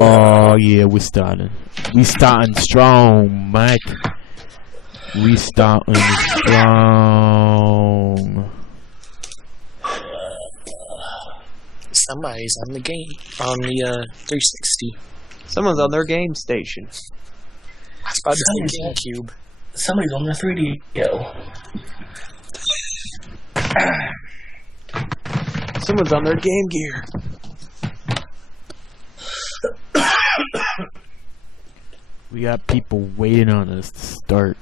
Oh yeah, we starting. We starting strong, Mike. We starting strong. Somebody's on the game on the 360. Someone's on their game station. I was about to say GameCube. Somebody's on their 3DO. Someone's on their Game Gear. We got people waiting on us to start.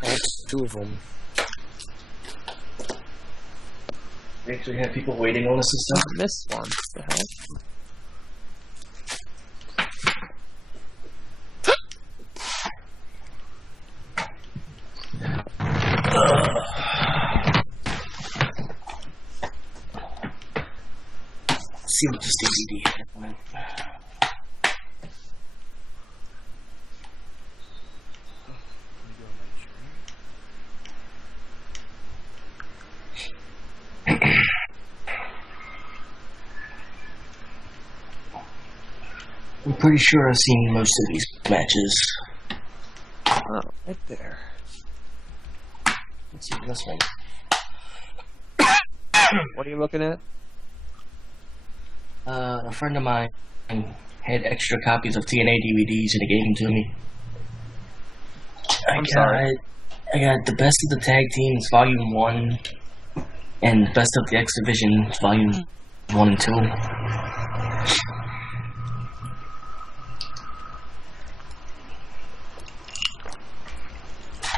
That's two of them. We actually have people waiting on us and I stuff. missed one. What the hell? Let's see what this DVD is. I'm pretty sure I've seen most of these matches. Oh, right there. Let's see this one. What are you looking at? A friend of mine had extra copies of TNA DVDs and he gave them to me. I got the Best of the Tag Teams Volume 1 and Best of the X Division Volume 1 and 2.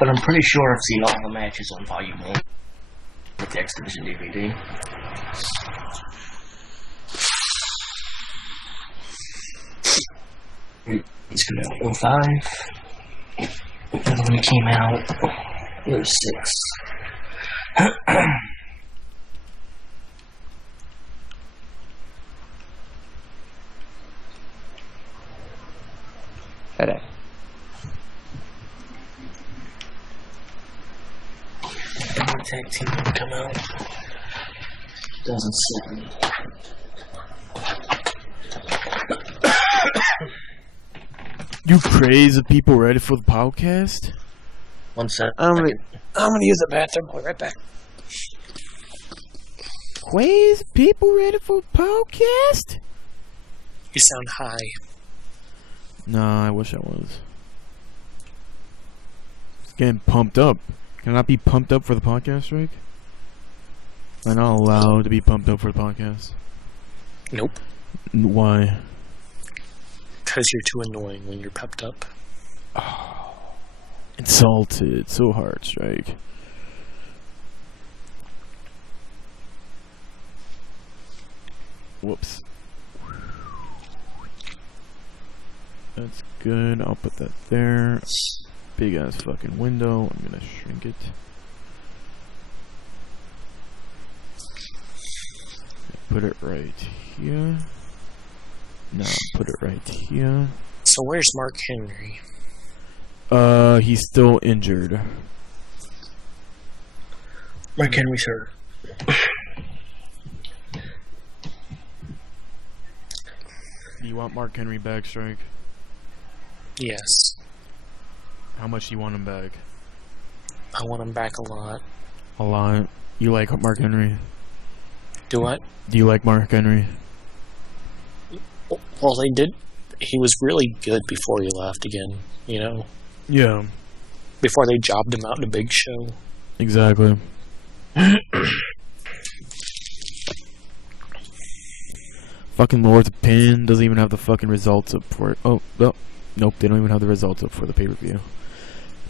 But I'm pretty sure I've seen all the matches on Volume 1 with the X Division DVD. It's come out 05. And when it came out, 06. Headache. Tag team would come out 2007. You crazy people ready for the podcast? 1 sec. I'm gonna use the bathroom. I'll be right back. Crazy people ready for the podcast? You sound high. Nah, I wish I was. It's getting pumped up. Can I not be pumped up for the podcast, Rick? Am I not allowed to be pumped up for the podcast? Nope. Why? Because you're too annoying when you're pepped up. Oh, insulted so hard, Strike. Whoops. That's good. I'll put that there. Big ass fucking window. I'm gonna shrink it. Put it right here. No, put it right here. So where's Mark Henry? He's still injured. Mark Henry's hurt. Do you want Mark Henry back, Strike? Yes. How much do you want him back? I want him back a lot. A lot. You like Mark Henry? Do what? Do you like Mark Henry? Well, they did. He was really good before he left again, you know? Yeah. Before they jobbed him out in a big show. Exactly. Fucking Lord's Pin doesn't even have the fucking results up for it. Oh, no. Nope, they don't even have the results up for the pay-per-view.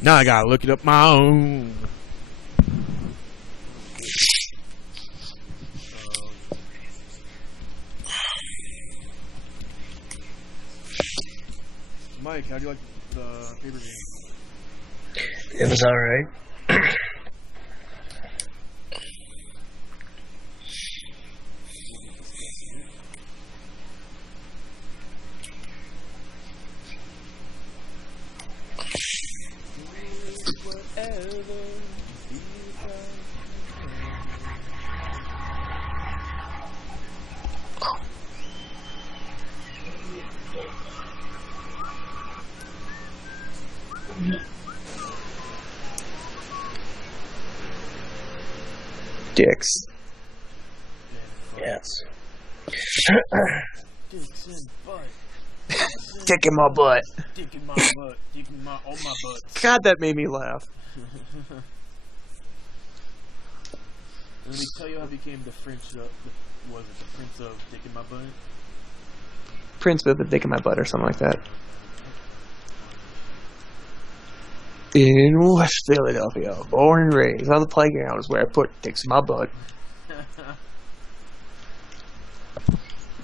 Now I gotta look it up my own. Mike, how do you like the pay-per-view? It was alright. Dicks. Yes. Dicks in butt. Dick in my butt. Dick in my butt. Dick in all my butts. God, that made me laugh. Let me tell you how I became the French, the Prince of Dick in my butt? Prince with a dick in my butt or something like that. In West Philadelphia, born and raised on the playground is where I put dicks in my butt.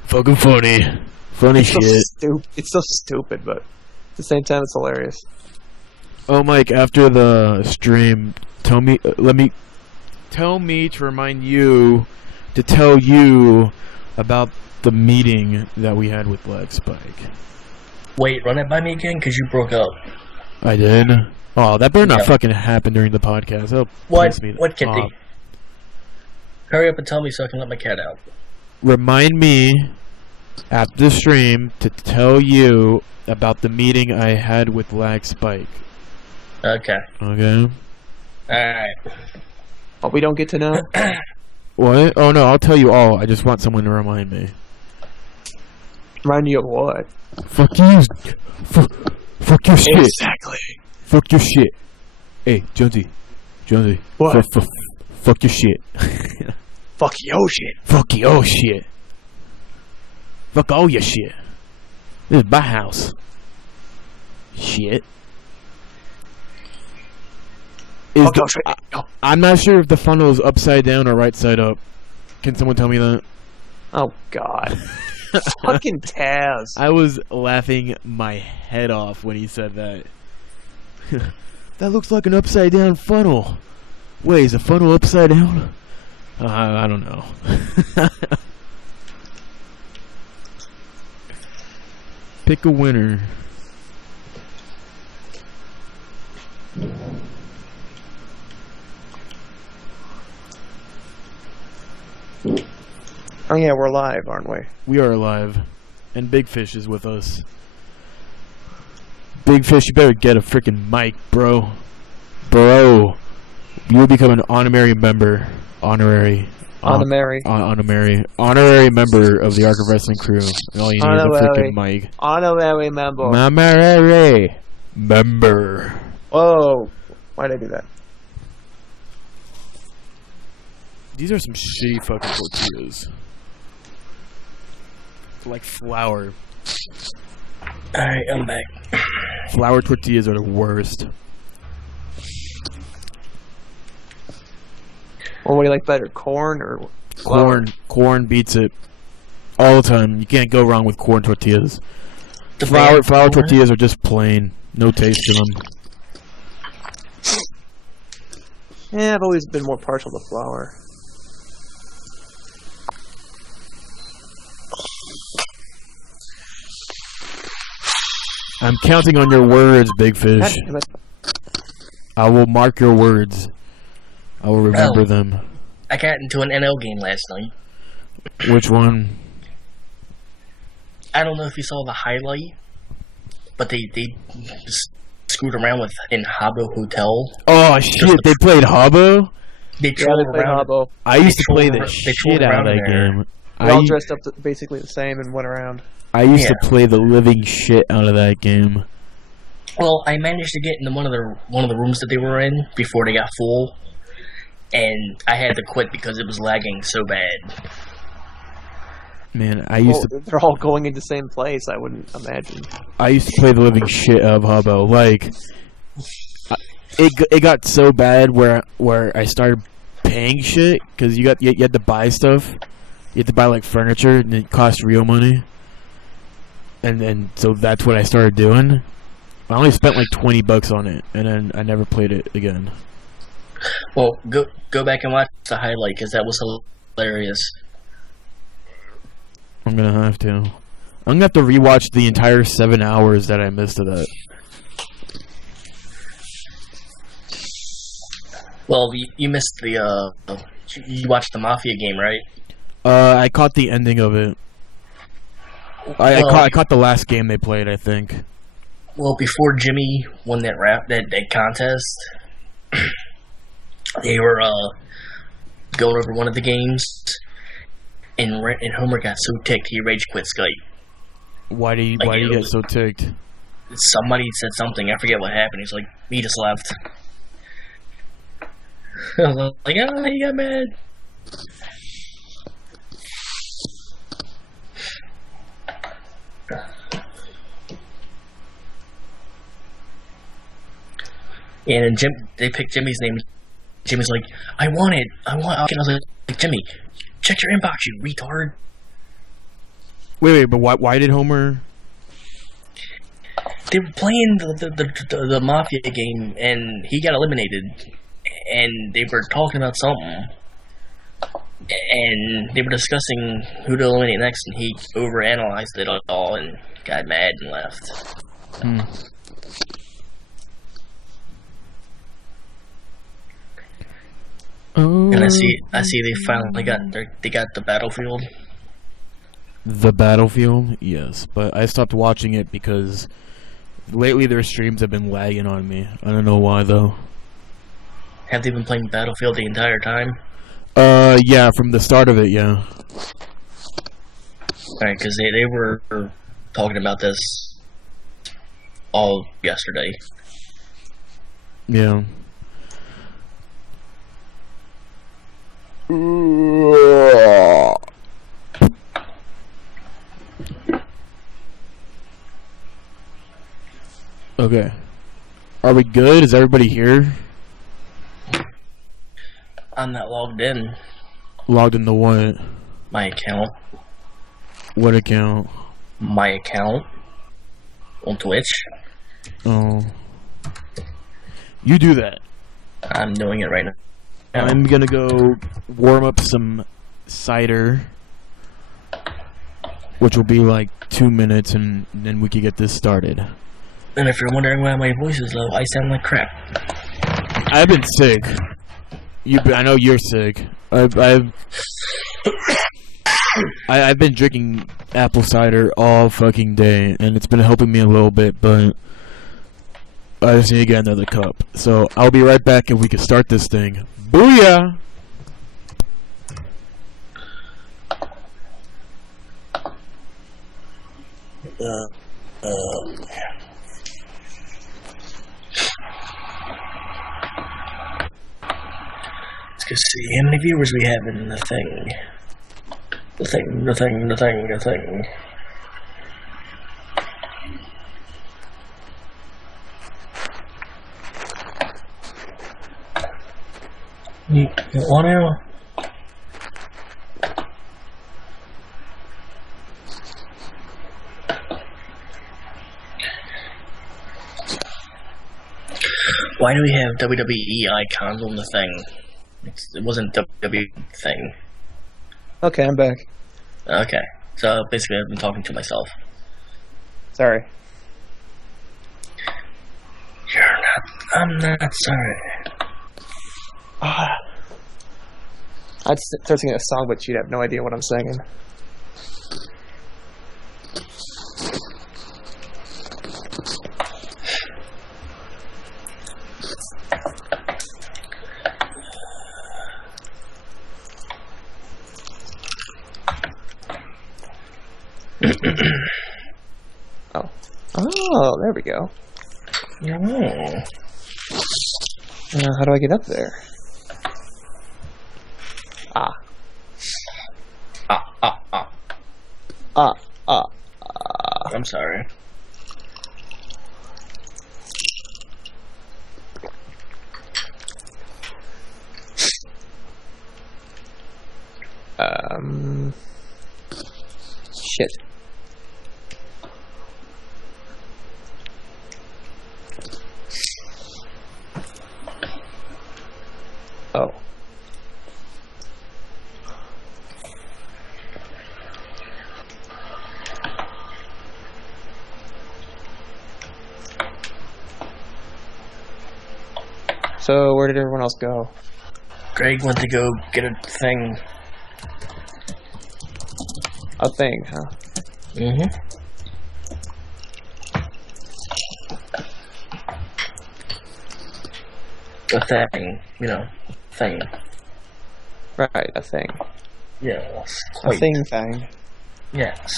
Fucking funny. Funny shit. It's so stupid, but at the same time, it's hilarious. Oh, Mike, after the stream, tell me to remind you to tell you about the meeting that we had with Black Spike. Wait, run it by me again, because you broke up. I did? Oh, that better not Yeah. fucking happen during the podcast. That'll What? piss me What, Kitty? off. Hurry up and tell me so I can let my cat out. Remind me after the stream to tell you about the meeting I had with Lag Spike. Okay. Okay? Alright. Oh, we don't get to know? What? Oh no, I'll tell you all. I just want someone to remind me. Remind you of what? Fuck you. Fuck your shit. Exactly. Fuck your shit. Hey, Jonesy. What? Fuck your shit. Fuck your shit. Fuck your shit. Fuck all your shit. This is my house. Shit. Fuck your shit. I'm not sure if the funnel is upside down or right side up. Can someone tell me that? Oh, God. Fucking Taz. I was laughing my head off when he said that. That looks like an upside down funnel. Wait, is the funnel upside down? I don't know. Pick a winner. Oh, yeah, we're live, aren't we? We are alive. And Big Fish is with us. Big Fish, you better get a freaking mic, bro. Bro. You will become an honorary member. Honorary member of the Arc of Wrestling crew. And all you need is a freaking mic. Honorary member. Honorary member. Whoa. Why'd I do that? These are some shitty fucking tortillas. Like flour. Alright, I'm back. Flour tortillas are the worst. Or what do you like better, corn or flour? Corn beats it all the time. You can't go wrong with corn tortillas. The Flour corn? tortillas are just plain, no taste to them. Yeah, I've always been more partial to flour. I'm counting on your words, Big Fish. God damn it. I will mark your words. I will remember them. I got into an NL game last night. Which one? I don't know if you saw the highlight, but they just screwed around with in Habbo Hotel. Oh shit! They played Habbo. They Yeah, trolled they played around. Habbo. I used to play the they shit trolled out of around that in there. game. We all dressed up basically the same and went around. I used to Yeah. play the living shit out of that game. Well, I managed to get into one of the rooms that they were in before they got full, and I had to quit because it was lagging so bad. Man, I used to They're all going into the same place, I wouldn't imagine. play the living shit out of Habbo. Like, it got so bad where I started paying shit because you had to buy stuff. You had to buy like furniture and it cost real money. And so that's what I started doing. I only spent like $20 on it, and then I never played it again. Well, go back and watch the highlight because that was hilarious. I'm gonna have to. I'm gonna have to rewatch the entire 7 hours that I missed of that. Well, you missed the you watched the Mafia game, right? I caught the ending of it. I caught the last game they played, I think. Well, before Jimmy won that contest, they were going over one of the games, and Homer got so ticked he rage quit Skype. Why do you get so ticked? Somebody said something. I forget what happened. He's like, he just left. I was like, oh, he got mad. And then they picked Jimmy's name. Jimmy's like, I want it. And I was like, Jimmy, check your inbox, you retard. Wait, but why did Homer? They were playing the Mafia game, and he got eliminated. And they were talking about something. And they were discussing who to eliminate next, and he overanalyzed it all and got mad and left. Oh. And I see they finally got the Battlefield. The Battlefield, yes, but I stopped watching it because lately their streams have been lagging on me. I don't know why though. Have they been playing Battlefield the entire time? Yeah, from the start of it, yeah. Alright, because they were talking about this all yesterday. Yeah. Okay. Are we good? Is everybody here? I'm not logged in. Logged into what? My account. What account? My account. On Twitch. Oh. You do that. I'm doing it right now. I'm gonna go warm up some cider, which will be like 2 minutes, and then we can get this started. And if you're wondering why my voice is low, I sound like crap. I've been sick. I know you're sick. I've been drinking apple cider all fucking day, and it's been helping me a little bit, but I just need to get another cup. So I'll be right back, and we can start this thing. Booyah! Let's go see how many viewers we have in the thing. The thing. You want to? Why do we have WWE icons on the thing? It wasn't WWE thing. Okay, I'm back. Okay, so basically I've been talking to myself. Sorry. I'm not sorry. I'd start singing a song, but you'd have no idea what I'm singing. Oh, there we go. How do I get up there? I'm sorry. Shit. Oh. So, where did everyone else go? Greg went to go get a thing. A thing, huh? Mm-hmm. A thing, thing. Right, a thing. Yes. A thing. Yes.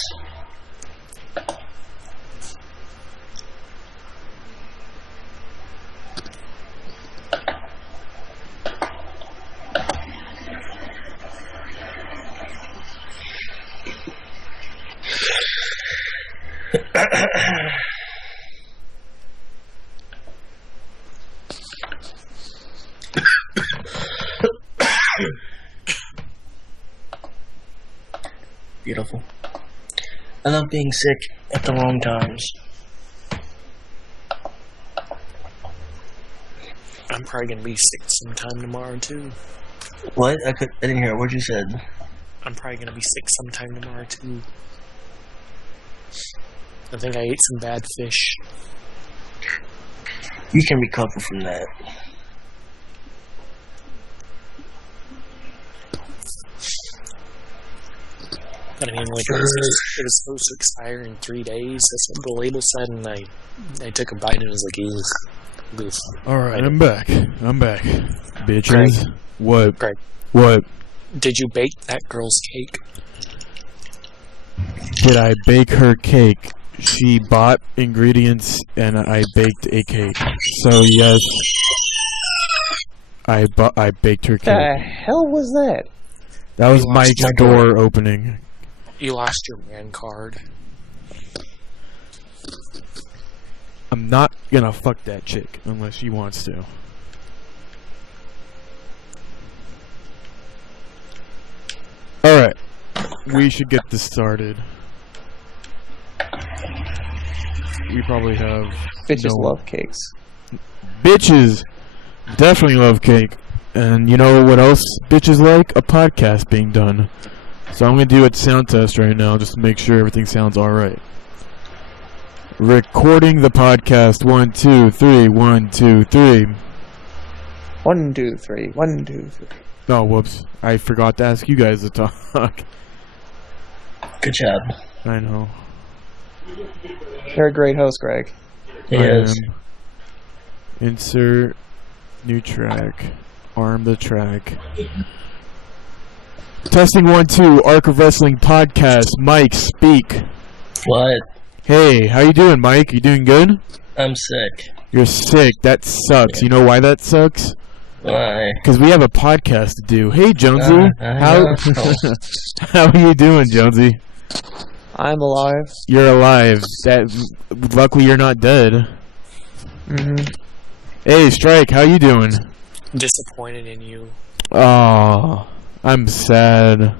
Beautiful. I love being sick at the wrong times. I'm probably gonna be sick sometime tomorrow too. What? I didn't hear what you said. I'm probably gonna be sick sometime tomorrow too. I think I ate some bad fish. You can recover from that. But I mean, like, it was supposed to expire in 3 days. That's what the label said, and I took a bite and it was like, ugh. Alright, I'm back. Bitches. Greg. What? Greg, What? did you bake that girl's cake? Did I bake her cake? She bought ingredients and I baked a cake. So yes, I baked her The cake. hell was that? That was You lost Mike's my door opening. You lost your man card. I'm not gonna fuck that chick unless she wants to. Alright, we should get this started. We probably have... Bitches no- love cakes. Bitches definitely love cake. And you know what else bitches like? A podcast being done. So I'm gonna do a sound test right now just to make sure everything sounds alright. Recording the podcast. 1, 2, 3. 1, 2, 3. 1, 2, 3. 1, 2, 3. Oh, whoops. I forgot to ask you guys to talk. Good job. I know. You're a great host, Greg. He I is. am. Insert new track. Arm the track. Testing 1, 2. Arc of Wrestling podcast. Mike, speak. What? Hey, how you doing, Mike? You doing good? I'm sick. You're sick. That sucks. You know why that sucks? Why? Because we have a podcast to do. Hey, Jonesy. I How know. how are you doing, Jonesy? I'm alive. You're alive. Luckily you're not dead. Mm-hmm. Hey, Strike, how you doing? Disappointed in you. Oh, I'm sad.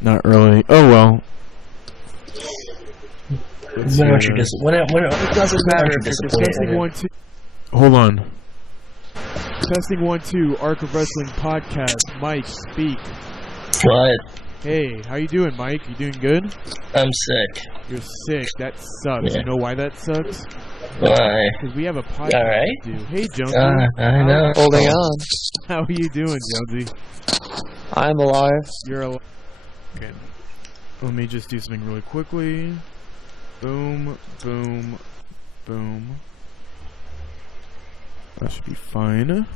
Not really. Oh well. When aren't you disappointed? It doesn't matter if you're Testing disappointed. 1, 2. Hold on. Testing 1, 2. Arc of Wrestling podcast. Mike, speak. What? Hey, how you doing, Mike? You doing good? I'm sick. You're sick. That sucks. Yeah. You know why that sucks? Why? Because we have a podcast Alright. to do. Hey, Jonesy. I know. Holding on. How are you doing, Jonesy? I'm alive. You're alive. Okay. Let me just do something really quickly. Boom, boom, boom. That should be fine.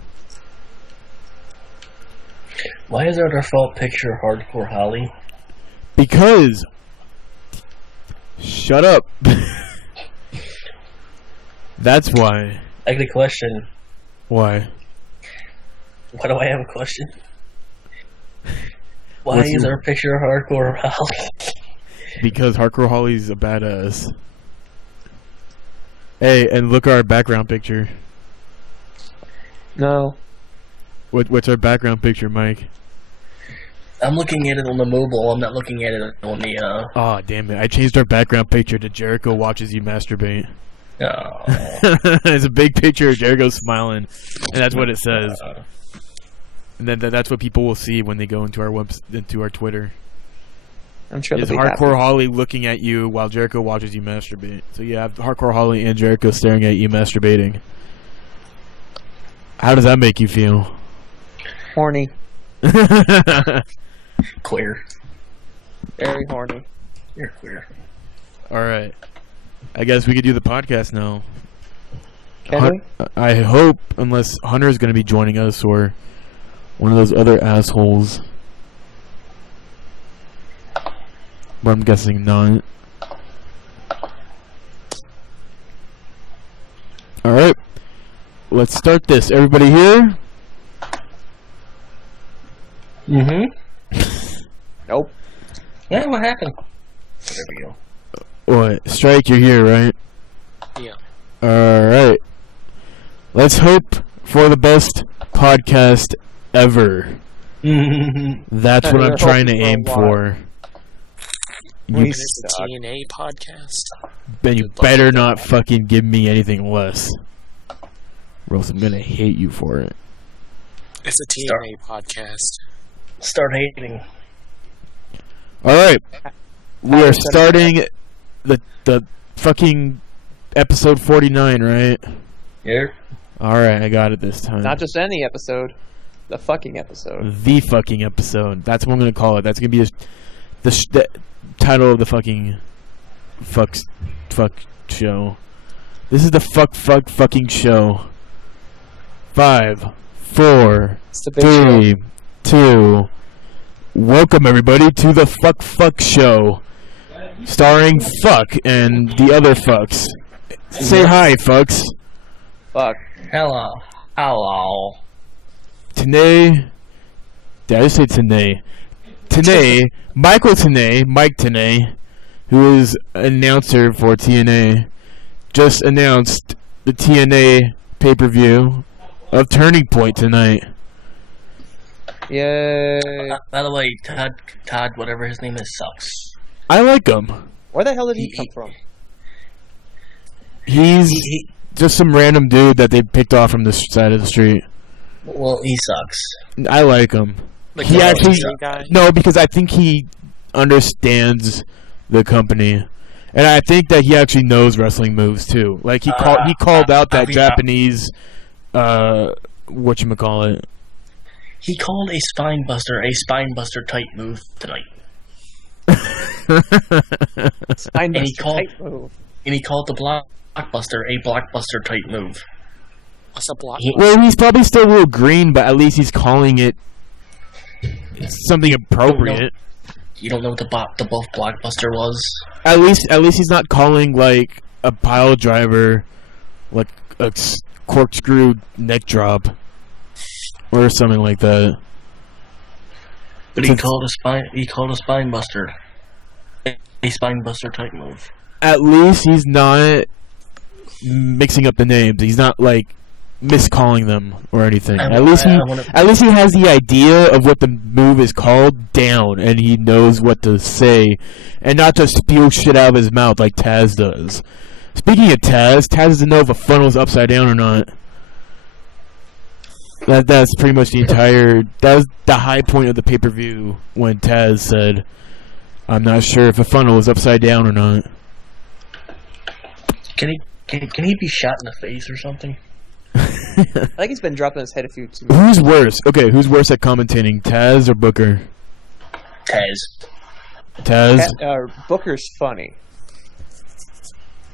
Why is our default picture Hardcore Holly? Because... Shut up. That's why. I got a question. Why? Why do I have a question? Why What's is your- our picture Hardcore Holly? Because Hardcore Holly's a badass. Hey, and look at our background picture. No. What's our background picture, Mike? I'm looking at it on the mobile. I'm not looking at it on the, Oh, damn it. I changed our background picture to Jericho watches you masturbate. Oh. It's a big picture of Jericho smiling, and that's what it says. And then that's what people will see when they go into our Twitter. I'm sure Is they'll be Hardcore happy. Holly looking at you while Jericho watches you masturbate. So you have Hardcore Holly and Jericho staring at you masturbating. How does that make you feel? Horny. Queer. Very horny. You're queer. Alright. I guess we could do the podcast now. Can we? I hope, unless Hunter's going to be joining us or one of those other assholes. but I'm guessing not. Alright. Let's start this. Everybody here? Mm-hmm. Nope. Yeah, what happened? There we go. What? Strike, you're here, right? Yeah. Alright. Let's hope for the best podcast ever. That's what I'm trying to aim for. We It's a TNA podcast. Then you better not fucking give me anything less. Or else I'm gonna hate you for it. It's a TNA podcast. Start hating. Alright. We are starting the fucking episode 49, right? Yeah. Alright, I got it this time. Not just any episode. The fucking episode. The fucking episode. That's what I'm gonna call it. That's gonna be the title of the fucking fuck show. This is the fucking show. 5, 4, It's the big show. 3, 2. Welcome everybody to the fuck show, starring fuck and the other fucks. Say hi, fucks. Fuck. Hello. Hello. Today, did I just say Today? Today, Mike Today, who is announcer for TNA, just announced the TNA pay-per-view of Turning Point tonight. Yay. By the way, Todd, whatever his name is, sucks. I like him. Where the hell did he come from? He's just some random dude that they picked off from the side of the street. Well, he sucks. I like him. Like He the actually Asian guy. no, because I think he understands the company, and I think that he actually knows wrestling moves too. Like he called out that Japanese, whatchamacallit. He called a spine buster type move tonight. Spine And he buster called- type move. And he called the blockbuster a blockbuster type move. What's a block? Well, he's probably still a little green, but at least he's calling it something appropriate. You don't know what the buff blockbuster was? At least he's not calling like a pile driver, like a corkscrew neck drop, or something like that. But he called a spine buster. A spine buster type move. At least he's not mixing up the names. He's not like miscalling them or anything. At least he has the idea of what the move is called down, and he knows what to say, and not just spew shit out of his mouth like Taz does. Speaking of Taz doesn't know if a funnel's upside down or not. That's pretty much the entire. That was the high point of the pay-per-view when Taz said, "I'm not sure if a funnel is upside down or not." Can he be shot in the face or something? I think he's been dropping his head a few times. Who's worse? Okay, who's worse at commentating, Taz or Booker? Taz? Booker's funny.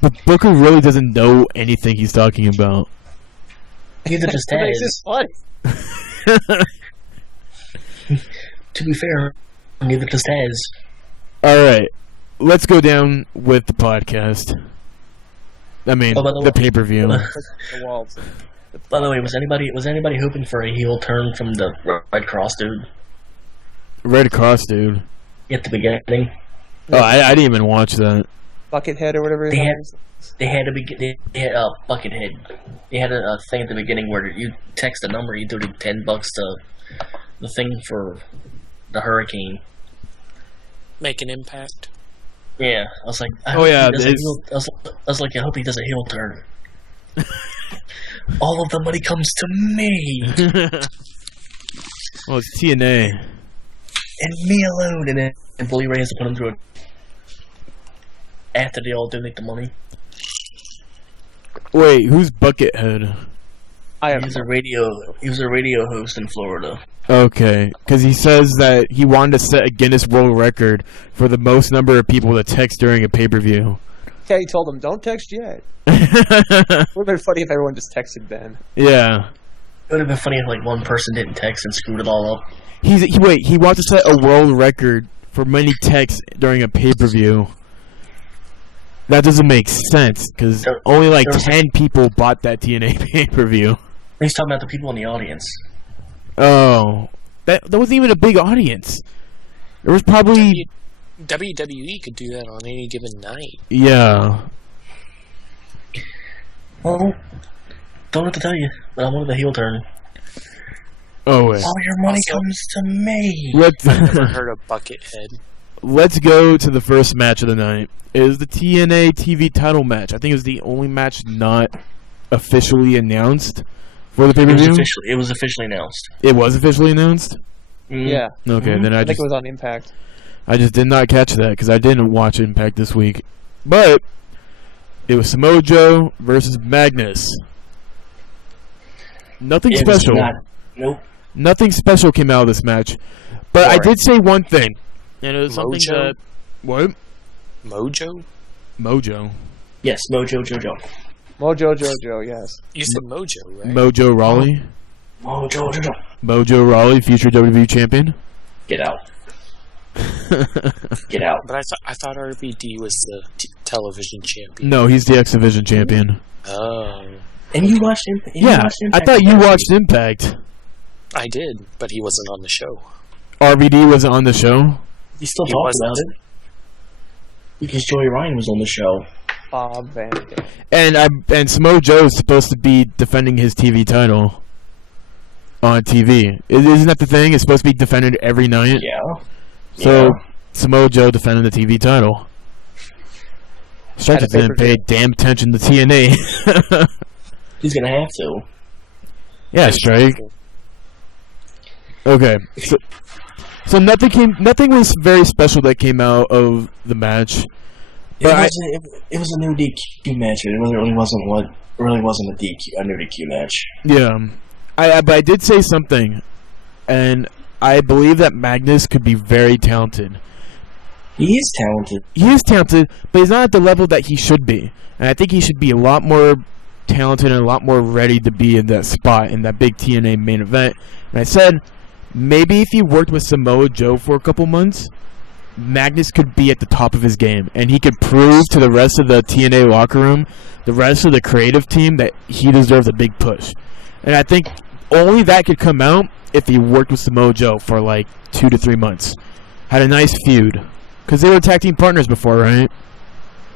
But Booker really doesn't know anything he's talking about. Neither does That Taz. makes this funny. To be fair, neither does Taz. Alright, let's go down with the podcast. I mean, Oh, by the the way- pay-per-view. The walls. By the way, was anybody hoping for a heel turn from the Red Cross dude Red Cross, dude. at the beginning? Oh, I didn't even watch that. Buckethead or whatever his They name had- is. They had a Buckethead. They had a thing at the beginning where you text a number, you donate $10 to the thing for the hurricane. Make an impact. Yeah, I was like, I Oh, hope yeah, he does a it's- heel- I was like, I hope he does a heel turn. All of the money comes to me Well, it's TNA. and me alone, and then Bully Ray has to put him through it after they all donate the money. Wait, who's Buckethead? I have He was a radio host in Florida. Okay, because he says that he wanted to set a Guinness World Record for the most number of people to text during a pay-per-view. Yeah, he told him, don't text yet. Would have been funny if everyone just texted Ben. Yeah. It would have been funny if like one person didn't text and screwed it all up. He wants to set a world record for many techs during a pay-per-view. That doesn't make sense because only like 10 people bought that TNA pay-per-view. He's talking about the people in the audience. Oh, that wasn't even a big audience. There was probably WWE could do that on any given night. yeah. Well, don't have to tell you, but I wanted the heel turn. Oh wait. All your money comes to me. Never heard of Buckethead. Let's go to the first match of the night. It is the TNA TV title match. I think it was the only match not officially announced for the pay-per-view. It was officially announced. It was officially announced? Yeah. Okay, then I think it was on Impact. I just did not catch that because I didn't watch Impact this week. But it was Samoa Joe versus Magnus. Nothing special. Nope. Nothing special came out of this match. But I did say one thing. And it was something Mojo? that... What? Mojo? Mojo. Yes, Mojo Jojo. Mojo Jojo, yes. You said Mojo, right? Mojo Rawley. Mojo Jojo. Mojo Rawley, future WWE champion. Get out. Get out. But I thought RVD was the television champion. No, he's the X Division champion. Oh. And you watched him? Yeah, I thought you watched Impact. I did, but he wasn't on the show. RVD wasn't on the show? He still He talks wasn't. about it. Because Joey Ryan was on the show. Bob Van Dam. And Samoa Joe is supposed to be defending his TV title on TV. Isn't that the thing? It's supposed to be defended every night? Yeah. So, Samoa Joe defending the TV title. Strikers didn't pay damn attention to TNA. He's going to have to. Yeah, Strike. Okay. So nothing was very special that came out of the match. But It was a new DQ match. It really wasn't a new DQ match. Yeah. But I did say something, and I believe that Magnus could be very talented. He is talented. He is talented, but he's not at the level that he should be. And I think he should be a lot more talented and a lot more ready to be in that spot, in that big TNA main event. And I said, maybe if he worked with Samoa Joe for a couple months, Magnus could be at the top of his game. And he could prove to the rest of the TNA locker room, the rest of the creative team, that he deserves a big push. And I think only that could come out if he worked with Samoa Joe for like 2 to 3 months. Had a nice feud. Because they were tag team partners before, right?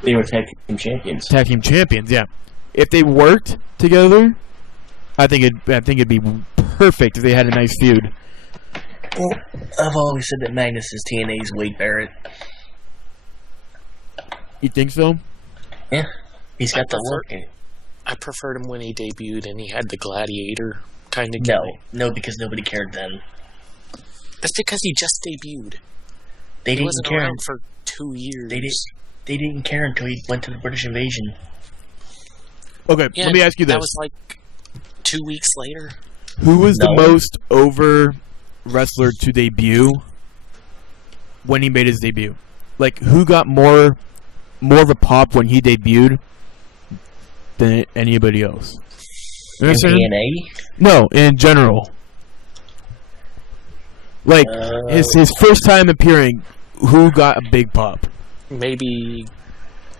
They were tag team champions. Tag team champions, yeah. If they worked together, I think it'd be perfect if they had a nice feud. Well, I've always said that Magnus is TNA's Wade Barrett. You think so? Yeah. He's got the work. I preferred him when he debuted and he had the gladiator kind of No, because nobody cared then. That's because he just debuted. They He didn't wasn't care. around for 2 years. They didn't care until he went to the British Invasion. Okay, Yeah, let me ask you this. That was like 2 weeks later. Who was the No. most over wrestler to debut when he made his debut? Like, who got more of a pop when he debuted than anybody else? You In understand? TNA? No, in general. Like, his first time appearing, who got a big pop? Maybe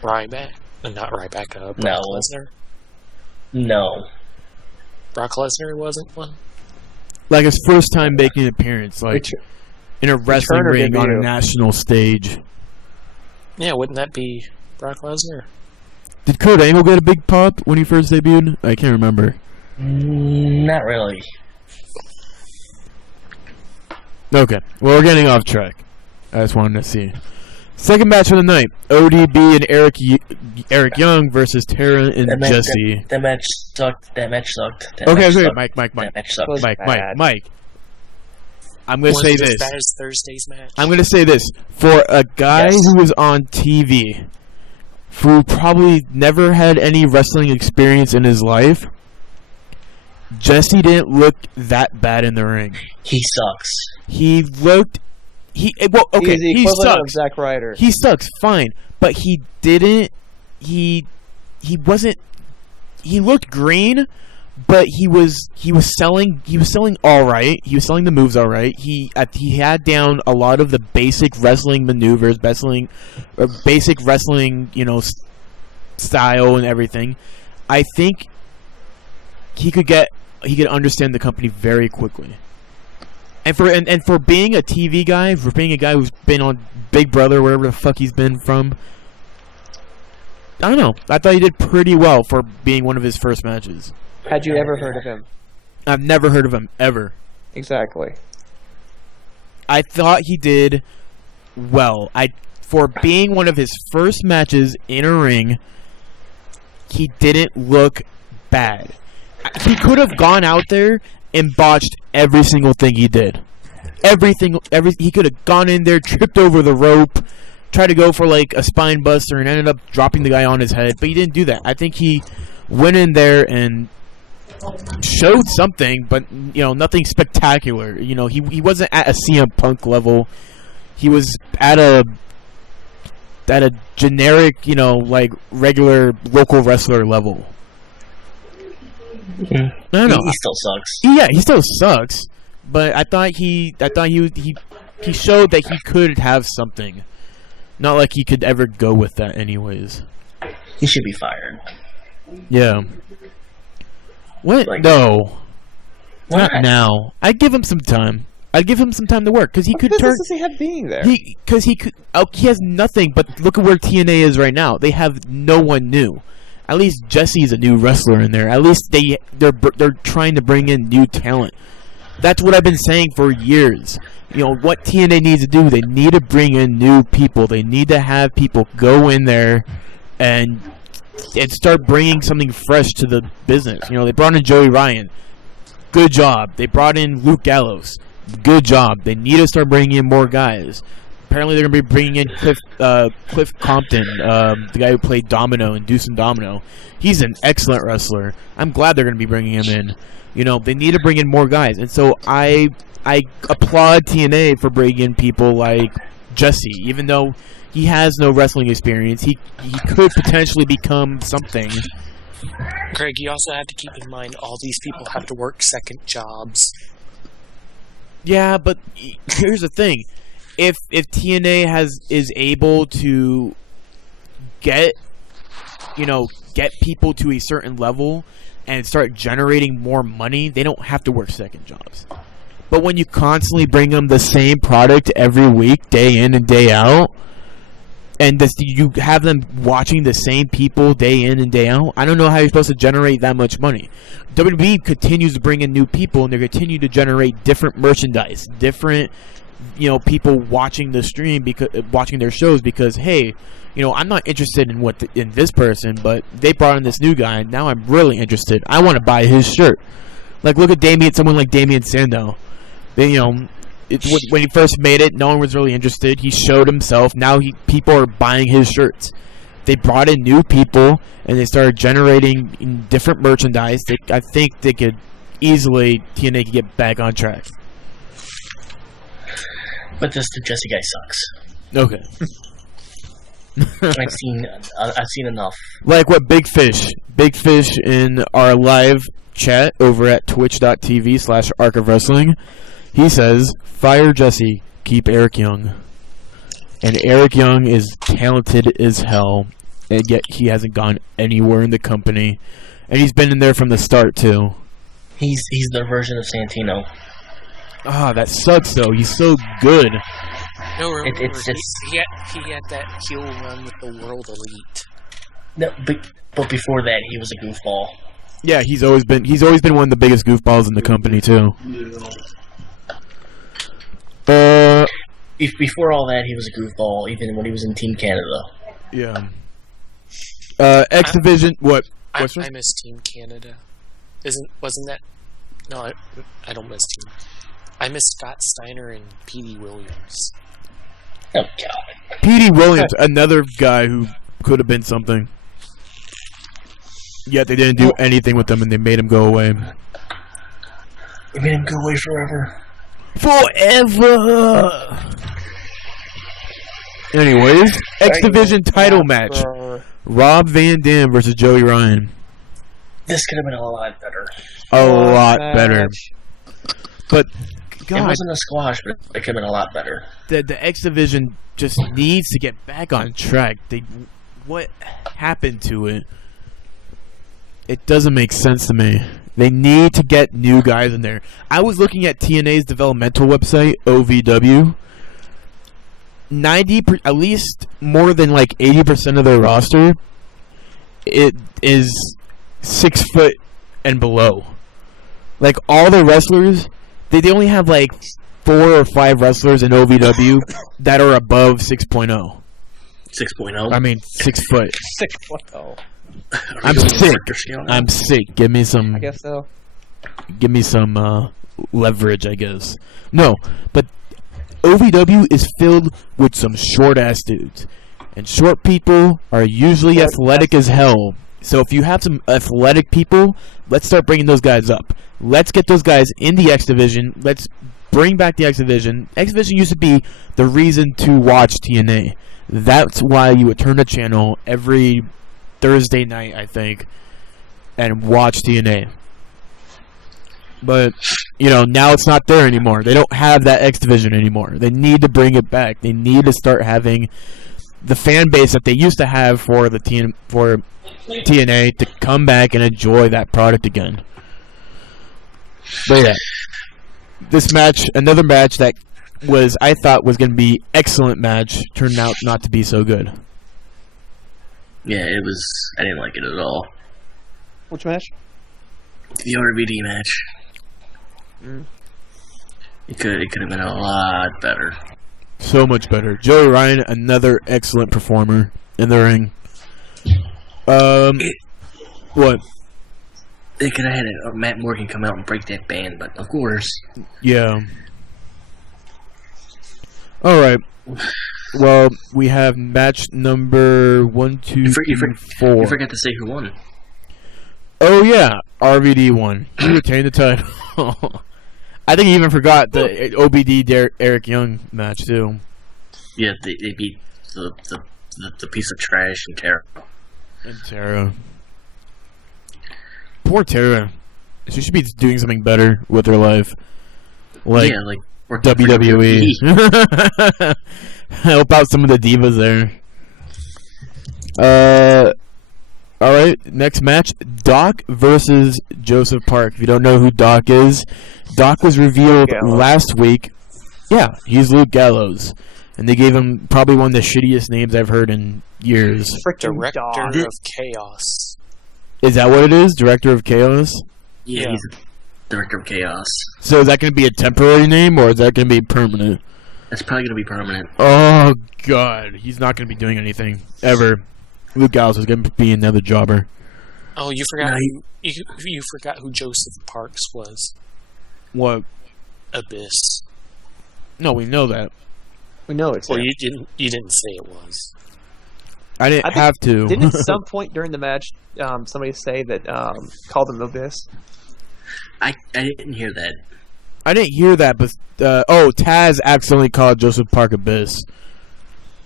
Ryback. Not Ryback, Brock No. Lesnar. No. Brock Lesnar wasn't one? Like, his first time making an appearance, like, in a wrestling or ring on a debut? national stage. Yeah, wouldn't that be Brock Lesnar? Did Kurt Angle get a big pop when he first debuted? I can't remember. Not really. Okay, well, we're getting off track. I just wanted to see. Second match of the night: ODB and Eric Young versus Tara and Jesse. That match sucked. That match sucked. Okay, sucked. Mike. That match sucked. Mike. I'm gonna say Was it this. as bad as Thursday's match? I'm gonna say this for a guy who was on TV, who probably never had any wrestling experience in his life. Jesse didn't look that bad in the ring. He sucks. He looked. He He's the equivalent of sucks. Zack Ryder. He sucks, fine, but he didn't. He wasn't. He looked green, but he was selling all right. He was selling the moves all right. He had down a lot of the basic wrestling maneuvers, basic wrestling, style and everything. I think he could understand the company very quickly. And for being a TV guy, for being a guy who's been on Big Brother, wherever the fuck he's been from, I don't know. I thought he did pretty well for being one of his first matches. Had you ever heard of him? I've never heard of him, ever. Exactly. I thought he did well. For being one of his first matches in a ring, he didn't look bad. He could have gone out there and botched every single thing he did. He could have gone in there, tripped over the rope, tried to go for like a spine buster, and ended up dropping the guy on his head. But he didn't do that. I think he went in there and showed something, but nothing spectacular. He wasn't at a CM Punk level. He was at a generic, like regular local wrestler level. Mm-hmm. I don't know. He still sucks. Yeah, he still sucks. But I thought he showed that he could have something. Not like he could ever go with that, anyways. He should be fired. Yeah. What? No. Not now. I'd give him some time. I'd give him some time to work because he could turn. What business does he have being there? Because he could. Oh, he has nothing. But look at where TNA is right now. They have no one new. At least Jesse's a new wrestler in there. At least they're trying to bring in new talent. That's what I've been saying for years. What TNA needs to do, they need to bring in new people. They need to have people go in there and start bringing something fresh to the business. They brought in Joey Ryan. Good job. They brought in Luke Gallows. Good job. They need to start bringing in more guys. Apparently they're going to be bringing in Cliff Compton, the guy who played Domino in Deuce and Domino. He's an excellent wrestler. I'm glad they're going to be bringing him in. They need to bring in more guys. And so I applaud TNA for bringing in people like Jesse. Even though he has no wrestling experience, he could potentially become something. Craig, you also have to keep in mind all these people have to work second jobs. Yeah, but here's the thing. If TNA is able to get people to a certain level and start generating more money, they don't have to work second jobs. But when you constantly bring them the same product every week, day in and day out, and you have them watching the same people day in and day out, I don't know how you're supposed to generate that much money. WWE continues to bring in new people, and they continue to generate different merchandise, different people watching the stream, because watching their shows, because hey, I'm not interested in this person, but they brought in this new guy, and now I'm really interested. I want to buy his shirt. Like, look at someone like Damien Sandow. When he first made it, no one was really interested. He showed himself. Now people are buying his shirts. They brought in new people, and they started generating different merchandise. I think they could easily, TNA could get back on track. But the Jesse guy sucks. Okay. I've seen enough. Like what Big Fish in our live chat over at twitch.tv/Arc of Wrestling, he says, fire Jesse, keep Eric Young. And Eric Young is talented as hell, and yet he hasn't gone anywhere in the company. And he's been in there from the start, too. He's their version of Santino. Ah, that sucks, though. He's so good. No, remember, he had that heel run with the World Elite. No, but before that, he was a goofball. Yeah, he's always been one of the biggest goofballs in the company, too. Before all that, he was a goofball, even when he was in Team Canada. Yeah. X Division. What? I miss Team Canada. Wasn't that? No, I don't miss Team. I miss Scott Steiner and Petey Williams. Oh God. Petey Williams, another guy who could have been something. Yet they didn't do anything with him, and they made him go away. They made him go away forever. Forever. Anyways, X Division title match: Rob Van Dam versus Joey Ryan. This could have been a lot better. A lot better. But It God, wasn't a squash, but it could have been a lot better. the X division just needs to get back on track. What happened to it? It doesn't make sense to me. They need to get new guys in there. I was looking at TNA's developmental website, OVW. At least more than like 80% of their roster, it is 6 foot and below. Like all the wrestlers, they only have like 4 or 5 wrestlers in OVW that are above 6.0. 6.0. I mean 6 foot. 6.0. I'm sick. I'm sick. Give me some. I guess so. Give me some leverage, I guess. No, but OVW is filled with some short ass dudes, and short people are usually athletic as hell. So if you have some athletic people, let's start bringing those guys up. Let's get those guys in the X division. Let's bring back the X division. X division used to be the reason to watch TNA. That's why you would turn the channel every Thursday night, I think, and watch TNA. But, now it's not there anymore. They don't have that X division anymore. They need to bring it back. They need to start having the fan base that they used to have for TNA to come back and enjoy that product again. But yeah, this match, another match that I thought was going to be excellent match, turned out not to be so good. Yeah, it was. I didn't like it at all. Which match? The RVD match. It could have been a lot better. So much better. Joey Ryan, another excellent performer in the ring. What? They could have had Matt Morgan come out and break that band, but of course. Yeah. All right. Well, we have match number 1, 2, 3, 4. You forgot to say who won. Oh yeah, RVD won. He retained the title. I think he even forgot the OBD Eric Young match too. Yeah, they beat the piece of trash and Tara. And Tara. Poor Tara. She should be doing something better with her life. Like WWE. Help out some of the divas there. Alright, next match. Doc versus Joseph Park. If you don't know who Doc is, Doc was revealed last week. Yeah, he's Luke Gallows. And they gave him probably one of the shittiest names I've heard in years. Freaking Director of Chaos. Is that what it is? Director of Chaos? Yeah, he's the Director of Chaos. So is that going to be a temporary name, or is that going to be permanent? That's probably going to be permanent. Oh, God. He's not going to be doing anything. Ever. Luke Gallows is going to be another jobber. Oh, you forgot you forgot who Joseph Parks was. What? Abyss. No, we know that. We know it's. Well, you didn't say it was. I didn't have to. Didn't at some point during the match somebody say that called him Abyss? I didn't hear that. I didn't hear that, but Taz accidentally called Joseph Park Abyss.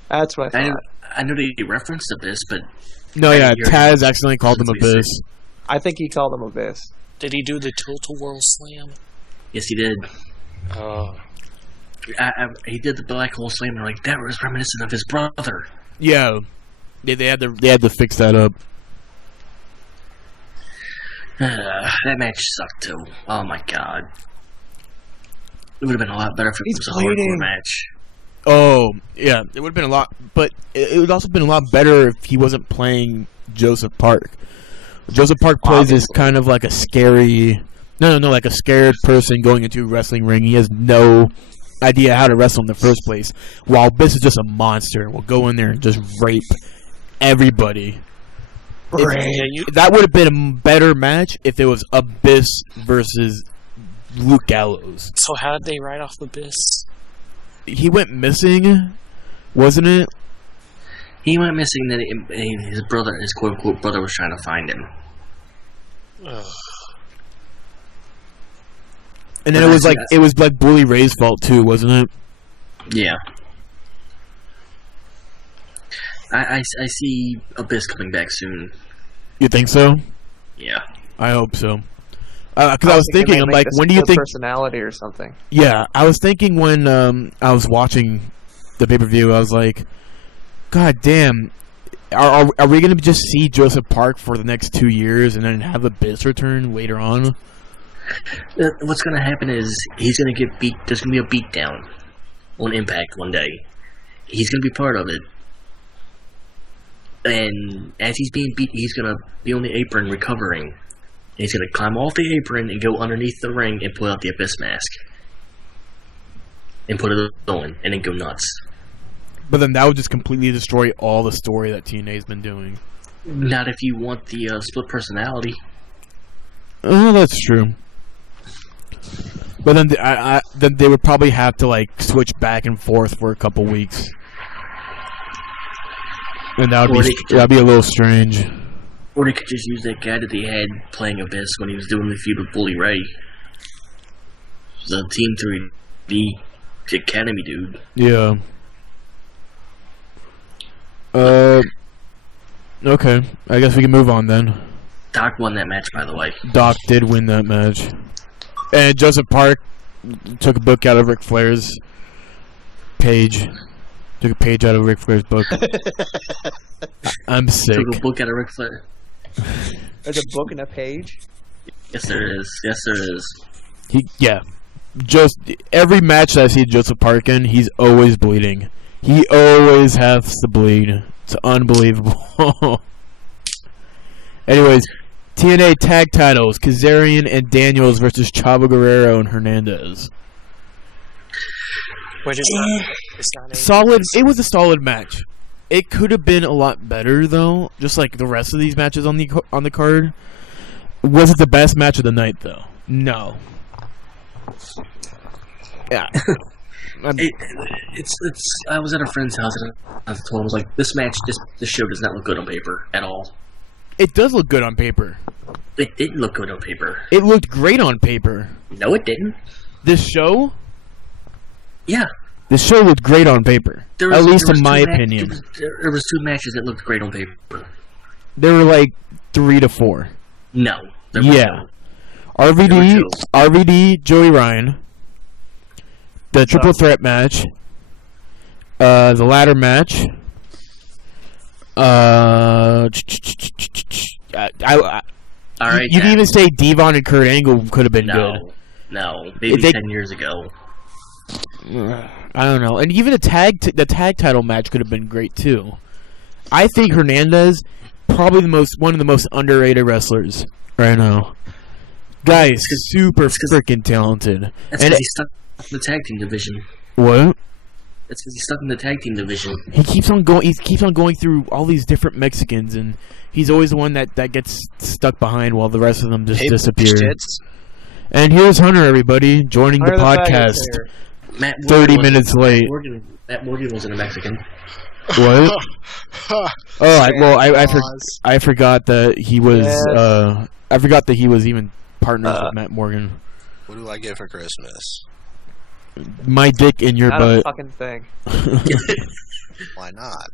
That's what I thought. I know they referenced Abyss, but no, yeah, Taz accidentally called him Abyss. I think he called him Abyss. Did he do the Tilt-A-Whirl Slam? Yes, he did. Oh. He did the Black Hole Slam, and that was reminiscent of his brother. Yeah, they had to fix that up. That match sucked too. Oh my god, it would have been a lot better if it was a hardcore match. Oh yeah, it would have been a lot, but it would also been a lot better if he wasn't playing Joseph Park. Joseph Park plays this kind of like a scary, like a scared person going into a wrestling ring. He has no idea how to wrestle in the first place, while Abyss is just a monster and will go in there and just rape everybody. That would have been a better match if it was Abyss versus Luke Gallows. So how did they write off Abyss? He went missing, wasn't it? He went missing. That his brother, his quote unquote brother, was trying to find him. Ugh. And then it was like Bully Ray's fault too, wasn't it? Yeah. I see Abyss coming back soon. You think so? Yeah. I hope so. Because I was thinking, I'm like, when do you think? Personality or something? Yeah, I was thinking when I was watching the pay-per-view, I was like, God damn, are we gonna just see Joseph Park for the next 2 years and then have a Abyss return later on? What's going to happen is he's going to get beat. There's going to be a beatdown on Impact one day. He's going to be part of it. And as he's being beat, he's going to be on the apron recovering. And he's going to climb off the apron and go underneath the ring and pull out the Abyss mask. And put it on, and then go nuts. But then that would just completely destroy all the story that TNA's been doing. Not if you want the split personality. Oh, that's true. But then then they would probably have to like switch back and forth for a couple weeks, and that'd be a little strange. Or they could just use that guy that they had playing Abyss when he was doing the feud with Bully Ray, the Team 3D Academy dude. Yeah. Okay. I guess we can move on then. Doc won that match, by the way. Doc did win that match. And Joseph Park took a book out of Ric Flair's page. Took a page out of Ric Flair's book. I'm sick. Took a book out of Ric Flair. There's a book and a page? Yes, there is. Yes, there is. Just every match that I see Joseph Park in, he's always bleeding. He always has to bleed. It's unbelievable. Anyways, TNA tag titles: Kazarian and Daniels versus Chavo Guerrero and Hernandez. Which is not solid. It was a solid match. It could have been a lot better though, just like the rest of these matches on the card. Was it the best match of the night though? No. Yeah. I was at a friend's house and I told him, I was like, this show does not look good on paper at all. It does look good on paper. It didn't look good on paper. It looked great on paper. No, it didn't. This show? Yeah. This show looked great on paper. At least in my opinion. There was 2 matches that looked great on paper. There were like 3 to 4. No. Yeah. RVD, Joey Ryan. The triple threat match. The ladder match. All right. You can even say Devon and Kurt Angle could have been good. No, maybe 10 years ago. I don't know. And even the tag title match could have been great too. I think Hernandez probably one of the most underrated wrestlers right now. Guys, super freaking talented. That's because he's stuck in the tag team division. What? That's because he's stuck in the tag team division. He keeps on going through all these different Mexicans, and he's always the one that gets stuck behind while the rest of them just disappear. And here's Hunter, everybody, joining the podcast. 30 minutes late. Matt Morgan wasn't a Mexican. What? I forgot that he was. I forgot that he was even partners with Matt Morgan. What do I get for Christmas? My dick in your not butt. A fucking thing. Why not?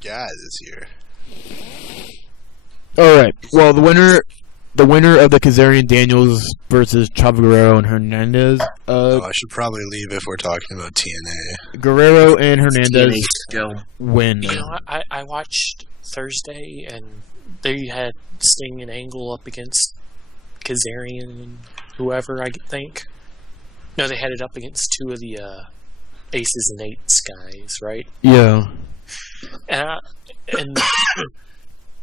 Guys, it's here. All right. Well, the winner of the Kazarian Daniels versus Chavo Guerrero and Hernandez. I should probably leave if we're talking about TNA. Guerrero and Hernandez win. You know, I watched Thursday, and they had Sting and Angle up against Kazarian and whoever, I think. No, they had it up against 2 of the Aces and Eights guys, right? Yeah. And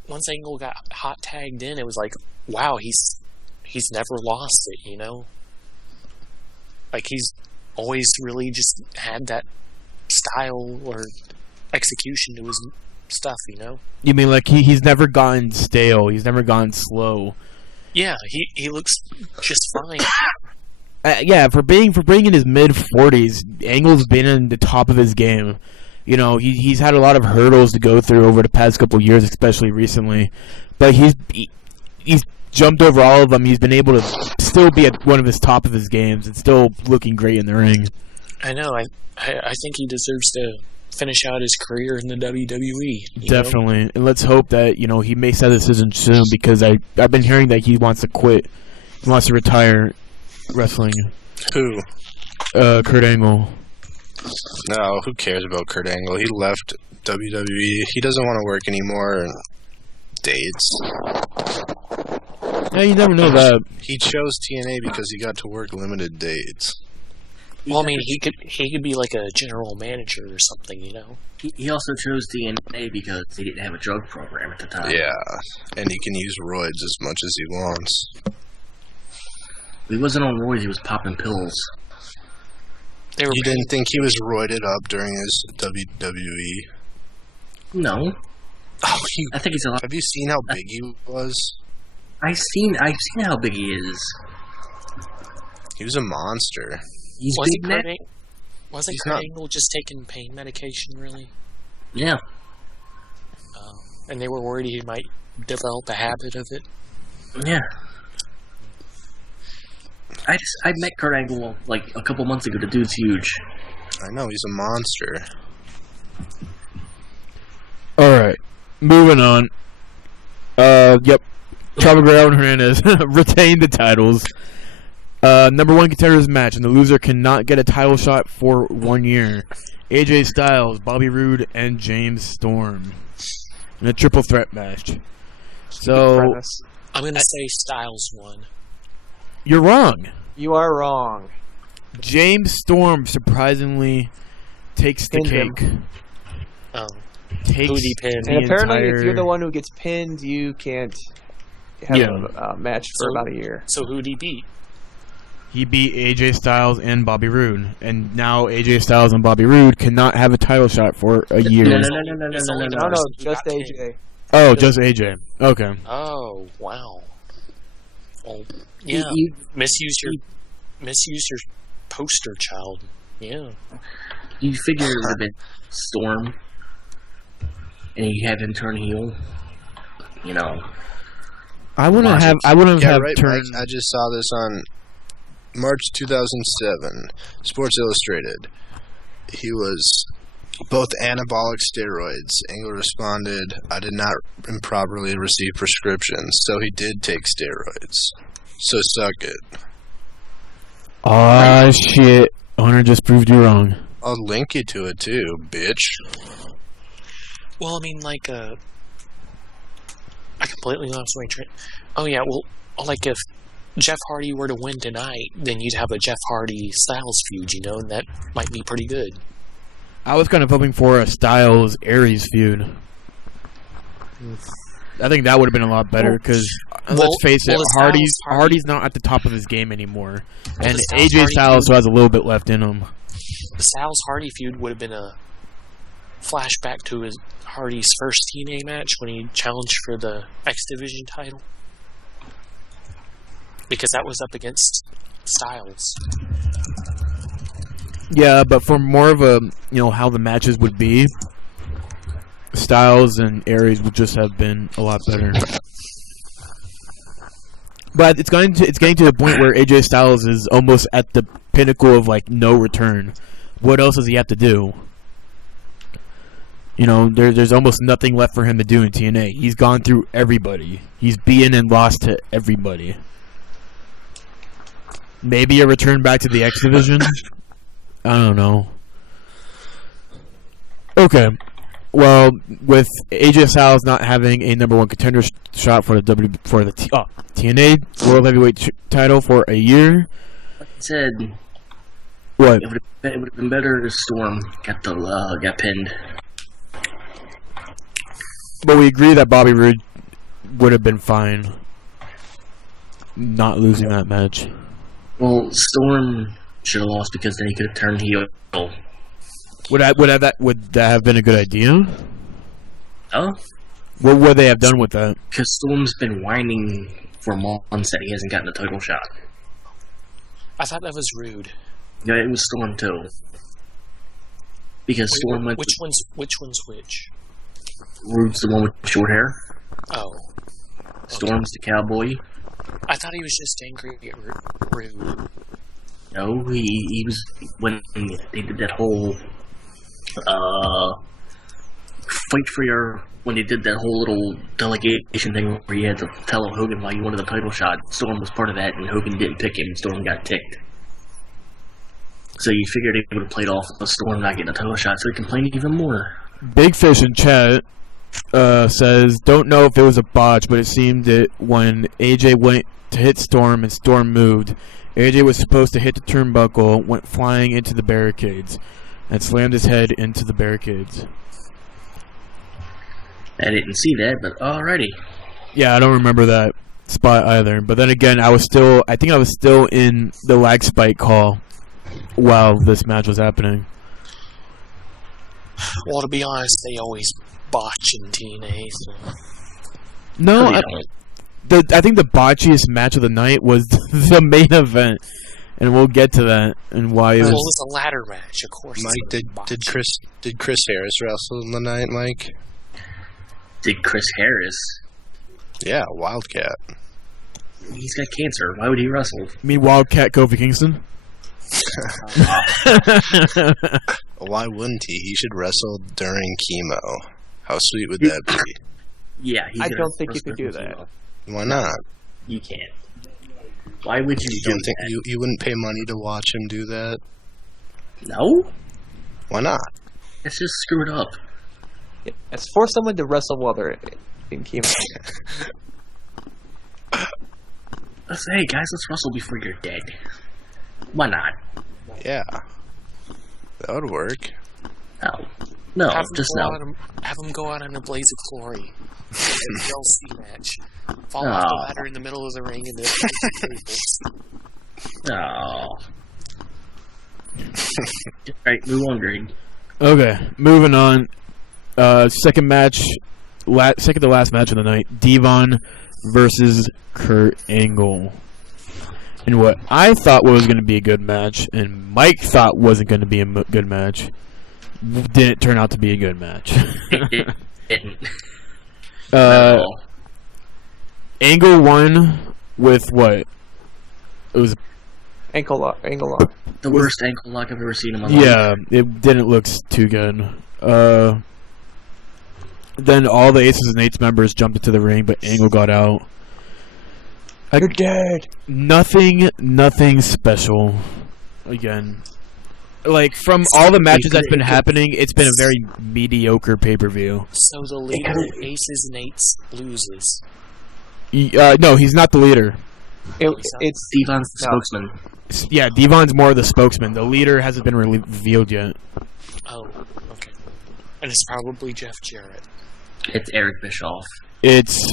once Angle got hot tagged in, it was like, wow, he's never lost it, you know? Like, he's always really just had that style or execution to his stuff, you know? You mean like he's never gotten stale, he's never gone slow. Yeah, he looks just fine. Yeah, for being in his mid-40s, Angle's been in the top of his game. You know, he's had a lot of hurdles to go through over the past couple of years, especially recently. But he's jumped over all of them. He's been able to still be at one of his top of his games and still looking great in the ring. I know. I think he deserves to finish out his career in the WWE. Definitely. And let's hope that, he makes that decision soon, because I've been hearing that he wants to quit. wants to retire wrestling. Who? Kurt Angle. No, who cares about Kurt Angle? He left WWE. He doesn't want to work anymore. And dates. Yeah, you never know that. He chose TNA because he got to work limited dates. Well, I mean, he could be like a general manager or something, you know. He also chose TNA because he didn't have a drug program at the time. Yeah, and he can use roids as much as he wants. He wasn't on roids, he was popping pills. You didn't think he was roided up during his WWE? No. Oh, I think he's a lot. Have you seen how big he was? I've seen how big he is. He was a monster. He's big. Wasn't Kurt Angle just taking pain medication, really? Yeah. And they were worried he might develop a habit of it? Yeah. I met Kurt Angle like a couple months ago. The dude's huge. I know, he's a monster. Alright, moving on. Yep. Chavo Guerrero and Hernandez retain the titles. Number 1 contenders match, and the loser cannot get a title shot for 1 year. AJ Styles, Bobby Roode, and James Storm in a triple threat match. So I'm gonna say Styles won. you're wrong. You are wrong. James Storm surprisingly takes the Pinned cake. Oh, Takes who'd he pin? And apparently, entire... if you're the one who gets pinned, you can't have a match for about a year. So who'd he beat? He beat AJ Styles and Bobby Roode, and now AJ Styles and Bobby Roode cannot have a title shot for a year. No, just AJ. Oh, just AJ. Okay. Oh, wow. Well, yeah. Misuse your poster child. Yeah. You figure it would have been Storm, and you have him turn heel. You know. I wouldn't have Right, turned. Mike, I just saw this on March 2007, Sports Illustrated. He was both anabolic steroids. Angle responded, "I did not improperly receive prescriptions, so he did take steroids. So suck it." Ah, shit. Hunter just proved you wrong. I'll link you to it too, bitch. Well, I mean, like, I completely lost my train. Oh, yeah, well, like, if Jeff Hardy were to win tonight, then you'd have a Jeff Hardy-Styles feud, you know, and that might be pretty good. I was kind of hoping for a Styles-Aries feud. I think that would have been a lot better, because, let's face it, Hardy's not at the top of his game anymore. And AJ Styles has a little bit left in him. The Styles-Hardy feud would have been a flashback to Hardy's first TNA match when he challenged for the X Division title. Because that was up against Styles. Yeah, but for more of a, how the matches would be, Styles and Aries would just have been a lot better. But it's getting to the point where AJ Styles is almost at the pinnacle of, no return. What else does he have to do? There's almost nothing left for him to do in TNA. He's gone through everybody. He's beaten and lost to everybody. Maybe a return back to the X Division? I don't know. Okay. Well, with AJ Styles not having a number 1 contender shot for the TNA World Heavyweight title for a year, Like I said, what? it would have been better if Storm got pinned. But we agree that Bobby Roode would have been fine not losing that match. Well, Storm should have lost because then he could have turned heel. Would that have been a good idea? Oh? What would they have done with that? Because Storm's been whining for months that he hasn't gotten a title shot. I thought that was rude. Yeah, it was Storm too. Because Storm went. Which one's which? Rude's the one with short hair. Oh. Storm's the cowboy. I thought he was just angry at Rude. No, he was when they did that whole fight for your... When they did that whole little delegation thing where you had to tell Hogan why you wanted the title shot, Storm was part of that, and Hogan didn't pick him, Storm got ticked. So you figured they would have played off the Storm not getting a title shot, so he complained even more. Big Fish in chat says, don't know if it was a botch, but it seemed that when AJ went to hit Storm and Storm moved, AJ was supposed to hit the turnbuckle, went flying into the barricades, and slammed his head into the barricades. I didn't see that, but alrighty. Yeah, I don't remember that spot either. But then again, I think I was still in the lag spike call while this match was happening. Well, to be honest, they always botch in TNA. So. No, I think the botchiest match of the night was the main event, and we'll get to that and why it was. Well, it was a ladder match, of course. Mike, did Chris Harris wrestle in the night, Mike? Did Chris Harris? Yeah, Wildcat. He's got cancer. Why would he wrestle? You mean Wildcat Kofi Kingston? Why wouldn't he? He should wrestle during chemo. How sweet would that be? Yeah, I don't think you could do that. Why not? You can't. Why would you do think that? you wouldn't pay money to watch him do that? No? Why not? It's just screwed up. It's for someone to wrestle while they're in chemo. Let's say, hey guys, let's wrestle before you're dead. Why not? Yeah. That would work. No, have just no. Have them go out in a blaze of glory. A DLC match. Fall off the ladder in the middle of the ring and Alright, move on, Greg. Okay, moving on. Second to last match of the night. Devon versus Kurt Angle. And what I thought was going to be a good match, and Mike thought wasn't going to be a good match, didn't turn out to be a good match. It didn't. Angle won with what? It was Ankle lock. the worst ankle lock I've ever seen in my life. Yeah, it didn't look too good. Then all the Aces and Eights members jumped into the ring, but Angle got out. You're dead. Nothing special. Again, like from all the matches that's been happening, it's been a very mediocre pay-per-view. So the leader of Aces and Eights loses. No, he's not the leader. It's Devon's the spokesman. Yeah, Devon's more the spokesman. The leader hasn't been revealed yet. Oh, okay. And it's probably Jeff Jarrett. It's Eric Bischoff. It's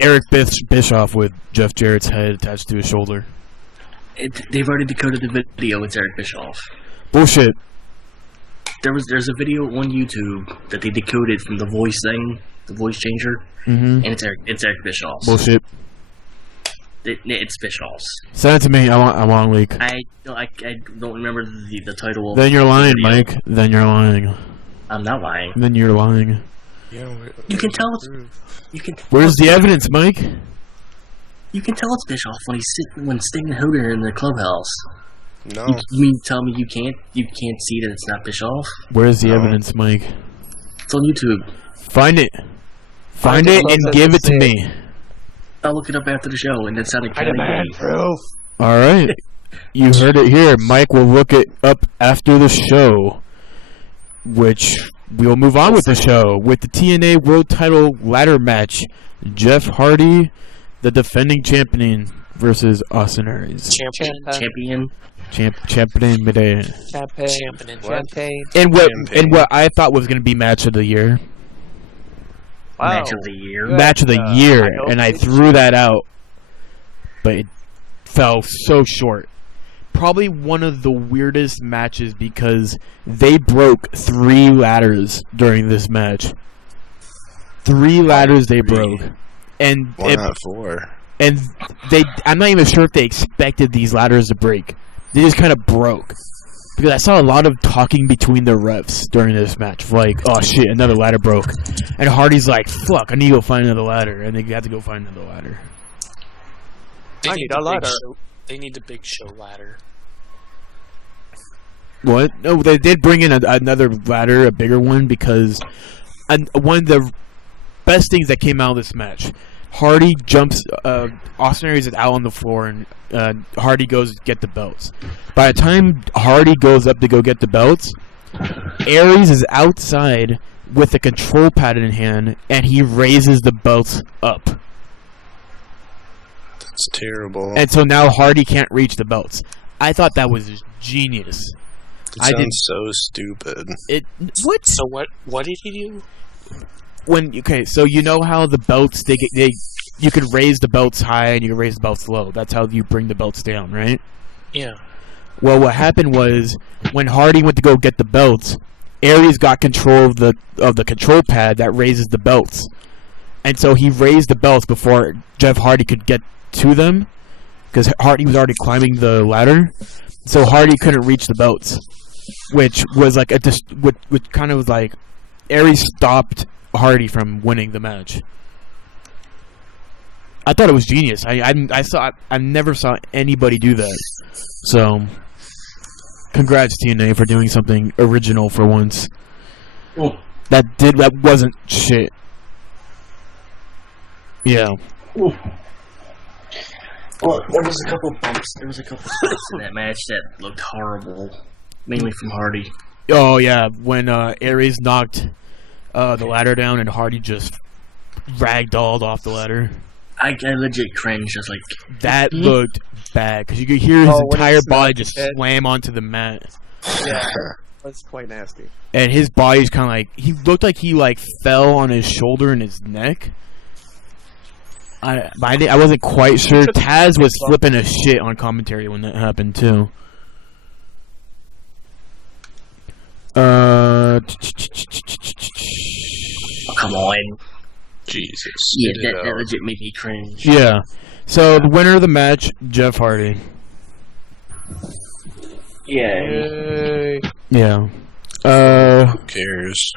Eric Bischoff with Jeff Jarrett's head attached to his shoulder. They've already decoded the video. It's Eric Bischoff. Bullshit. There's a video on YouTube that they decoded from the voice thing, the voice changer, and it's Eric Bischoff. Bullshit. It's Bischoff's. Send it to me. I want a leak. I don't remember the title. Then you're lying, the Mike. Then you're lying. I'm not lying. Then you're lying. You can tell it's. Where's the evidence, Mike? You can tell it's Bischoff when Sting and Hogan are in the clubhouse. No. You mean tell me you can't see that it's not Bischoff? Where's the evidence, Mike? It's on YouTube. Find it. Find it and give it to me. I'll look it up after the show, and that sounded kind of gay. proof. All right. You heard it here. Mike will look it up after the show, which we'll move on with the show with the TNA World Title ladder match. Jeff Hardy, the defending champion, versus Austin Aries. Champion. Champion midday. Champagne. And what I thought was going to be match of the year. Wow. Match of the year. Match of the year, and I threw that out, but it fell so short. Probably one of the weirdest matches because they broke 3 ladders during this match. 3 ladders they broke, and Why not 4? And I'm not even sure if they expected these ladders to break. They just kind of broke. Because I saw a lot of talking between the refs during this match. Like, oh shit, another ladder broke. And Hardy's like, fuck, I need to go find another ladder. And they have to go find another ladder. They need a ladder. They need a big show ladder. What? No, they did bring in another ladder, a bigger one, because one of the best things that came out of this match, Hardy jumps, Austin Aries is out on the floor, and Hardy goes to get the belts. By the time Hardy goes up to go get the belts, Aries is outside with a control pad in hand, and he raises the belts up. That's terrible. And so now Hardy can't reach the belts. I thought that was genius. It sounds so stupid. What? So what did he do? So you know how the belts you could raise the belts high and you could raise the belts low. That's how you bring the belts down, right? Yeah. Well, what happened was when Hardy went to go get the belts, Aries got control of the control pad that raises the belts, and so he raised the belts before Jeff Hardy could get to them, because Hardy was already climbing the ladder, so Hardy couldn't reach the belts, which was like which kind of was like Aries stopped Hardy from winning the match. I thought it was genius. I never saw anybody do that. So, congrats TNA for doing something original for once. Oh. That wasn't shit. Yeah. Ooh. Well, there was a couple bumps. There was a couple spots in that match that looked horrible, mainly from Hardy. Oh yeah, when Aries knocked the ladder down and Hardy just ragdolled off the ladder. I legit cringed. I was like, that looked bad because you could hear his when he entire body smacked just his head. slam onto the mat, Yeah, that's quite nasty. and his body's kind of like he looked like he like fell on his shoulder and his neck. I wasn't quite sure. Taz was flipping a shit on commentary when that happened too. come on. Jesus. Yeah, Get it that out. legit made me cringe. Yeah. So the winner of the match, Jeff Hardy. Yeah. Yay. Yeah. Who cares?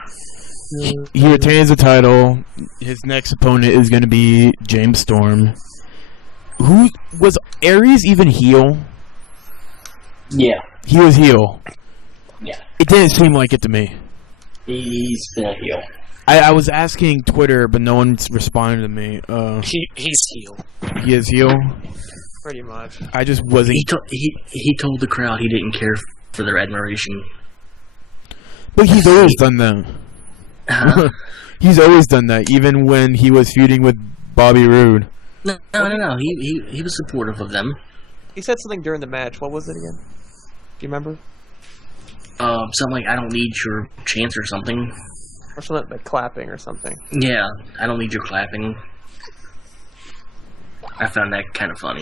He retains the title. His next opponent is going to be James Storm. Who was Aries even heel? Yeah. He was heel. Yeah. It didn't seem like it to me. He's been a heel. I was asking Twitter, but no one's responded to me. He's heel. He is heel. Pretty much. I just wasn't. He told the crowd he didn't care for their admiration. But he's always done that. Huh? He's always done that, even when he was feuding with Bobby Roode. No. He was supportive of them. He said something during the match. What was it again? Do you remember? Something like, I don't need your chance or something. Or something like clapping or something. Yeah, I don't need your clapping. I found that kind of funny.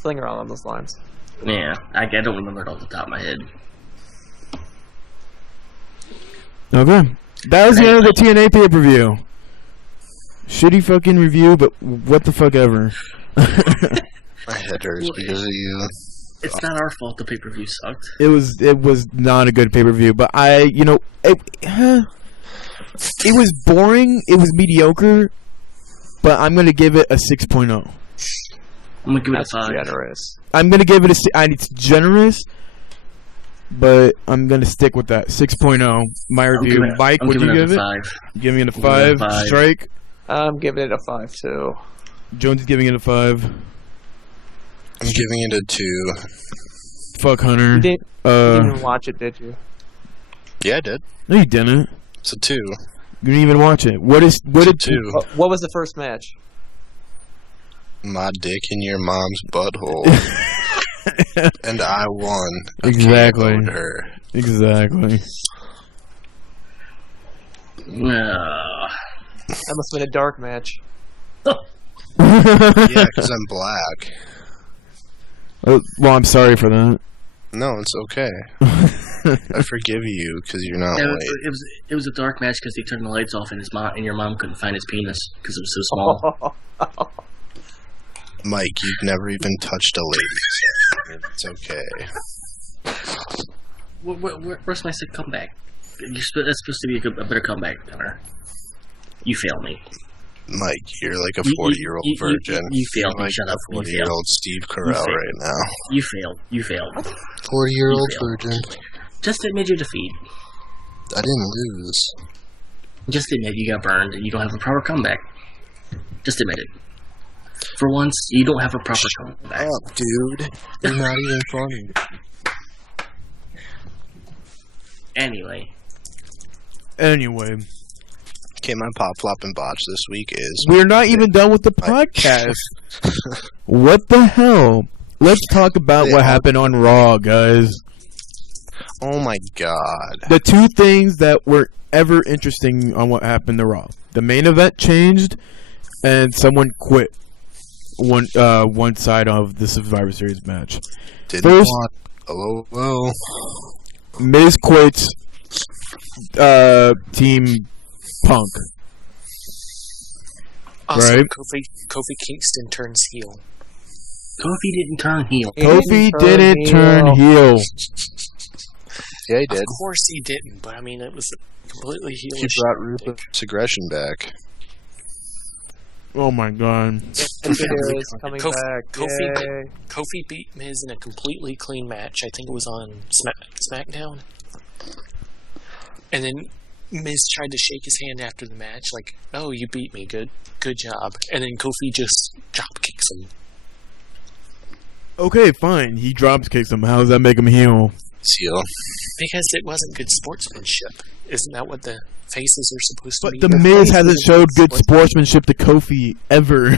Something around those lines. Yeah, I don't remember it off the top of my head. Okay. That was the end of the TNA pay-per-view. Shitty fucking review, but what the fuck ever. My head hurts because of you. It's not our fault the pay-per-view sucked. It was not a good pay-per-view, but it was boring, it was mediocre, but I'm going to give it a 6.0. I'm gonna give it That's a 5. generous. I'm going to give it it's generous, but I'm going to stick with that 6.0. My review. Mike, would you give it? 5. Giving it a I'm giving it a 5. 5. Strike. I'm giving it a 5 too. Jones is giving it a 5. I'm giving it a 2. Fuck Hunter. You didn't even watch it, did you? Yeah, I did. No, you didn't. It's a 2. You didn't even watch it. What It's a 2. What was the first match? My dick in your mom's butthole. And I won. Exactly. I can't vote her. Exactly. That must have been a dark match. Yeah, because I'm black. Well, I'm sorry for that. No, it's okay. I forgive you because you're not Yeah, white. it was a dark match because they turned the lights off and your mom couldn't find his penis because it was so small. Mike, you've never even touched a lady. It's okay. Where's my sick comeback? That's supposed to be a better comeback, Hunter. You failed me. Mike, you're like a 40-year-old virgin. You failed You're me. like Shut up. a You failed. 40-year-old Steve Carell failed. right now. You failed. 40-year-old You failed. virgin. Just admit your defeat. I didn't lose. Just admit you got burned and you don't have a proper comeback. Just admit it. For once, you don't have a proper comeback. Oh, dude. You're not even funny. Anyway. Okay, my pop, flop, and botch this week is... We're not even done with the podcast. What the hell? Let's talk about what happened on Raw, guys. Oh my god. The two things that were ever interesting on what happened to Raw. The main event changed, and someone quit one side of the Survivor Series match. First, Hello. Miz quits Team Punk. Also, Right. Kofi Kingston turns heel. Kofi didn't turn heel. Kofi didn't turn heel. Yeah, he did. Of course he didn't, but I mean, it was completely He heelish. brought ruthless aggression back. Oh my god. Video is coming Kofi- back. Kofi- Yay. Kofi beat Miz in a completely clean match. I think it was on SmackDown. And then Miz tried to shake his hand after the match, like, "Oh, you beat me. Good job." And then Kofi just drop kicks him. Okay, fine. He drops kicks him. How does that make him heel? Seal. Because it wasn't good sportsmanship. Isn't that what the faces are supposed to But be? the Miz hasn't showed good sportsmanship to Kofi ever.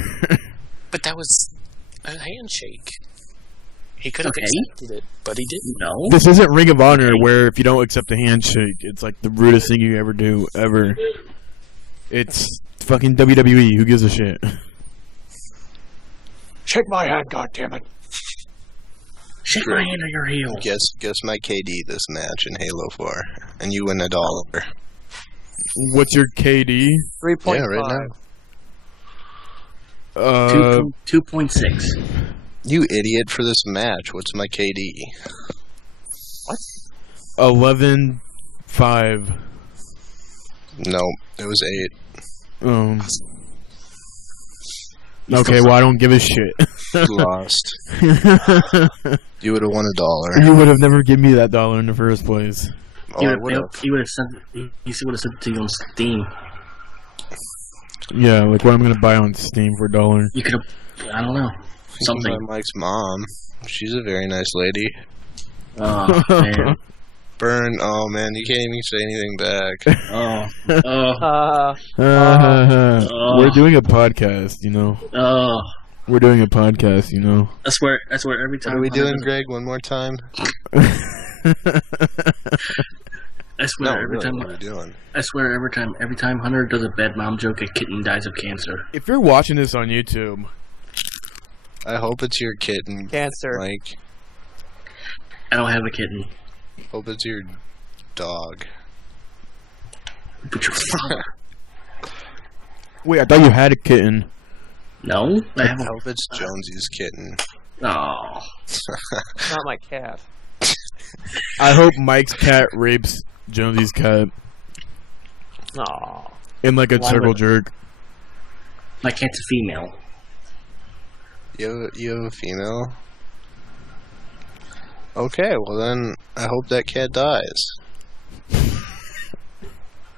But that was a handshake. He could have Okay. accepted it, but he didn't. No. This isn't Ring of Honor where if you don't accept a handshake, it's like the rudest thing you ever do, ever. It's fucking WWE. Who gives a shit? Shake my hand, goddammit. Shake my hand or you're heel. Guess my KD this match in Halo 4, and you win $1. What's your KD? 3.5. Yeah, right now. 2.6. You idiot for this match. What's my KD? 11.5. No, it was 8. Okay, well I don't give a shit. Lost. You would have won $1. You would have never given me that $1 in the first place. Oh, I would have. He would have sent it to you on Steam. Yeah, like what I'm gonna buy on Steam for $1. You could have, I don't know, something. Mike's mom. She's a very nice lady. Oh, man. Burn. Oh man, you can't even say anything back. We're doing a podcast, you know. We're doing a podcast, you know. I swear every time. What are we doing, Greg? One more time. I swear every time. What are we doing? I swear every time Hunter does a bad mom joke, a kitten dies of cancer. If you're watching this on YouTube, I hope it's your kitten, Cancer. Mike. I don't have a kitten. Hope it's your dog. But your father. wait, I thought you had a kitten. No, I I have a. hope it's Jonesy's kitten. Oh, Not my cat. I hope Mike's cat rapes Jonesy's cat Aw. in like a Why circle would- jerk. my cat's a female. You have a female? Okay, well then, I hope that cat dies.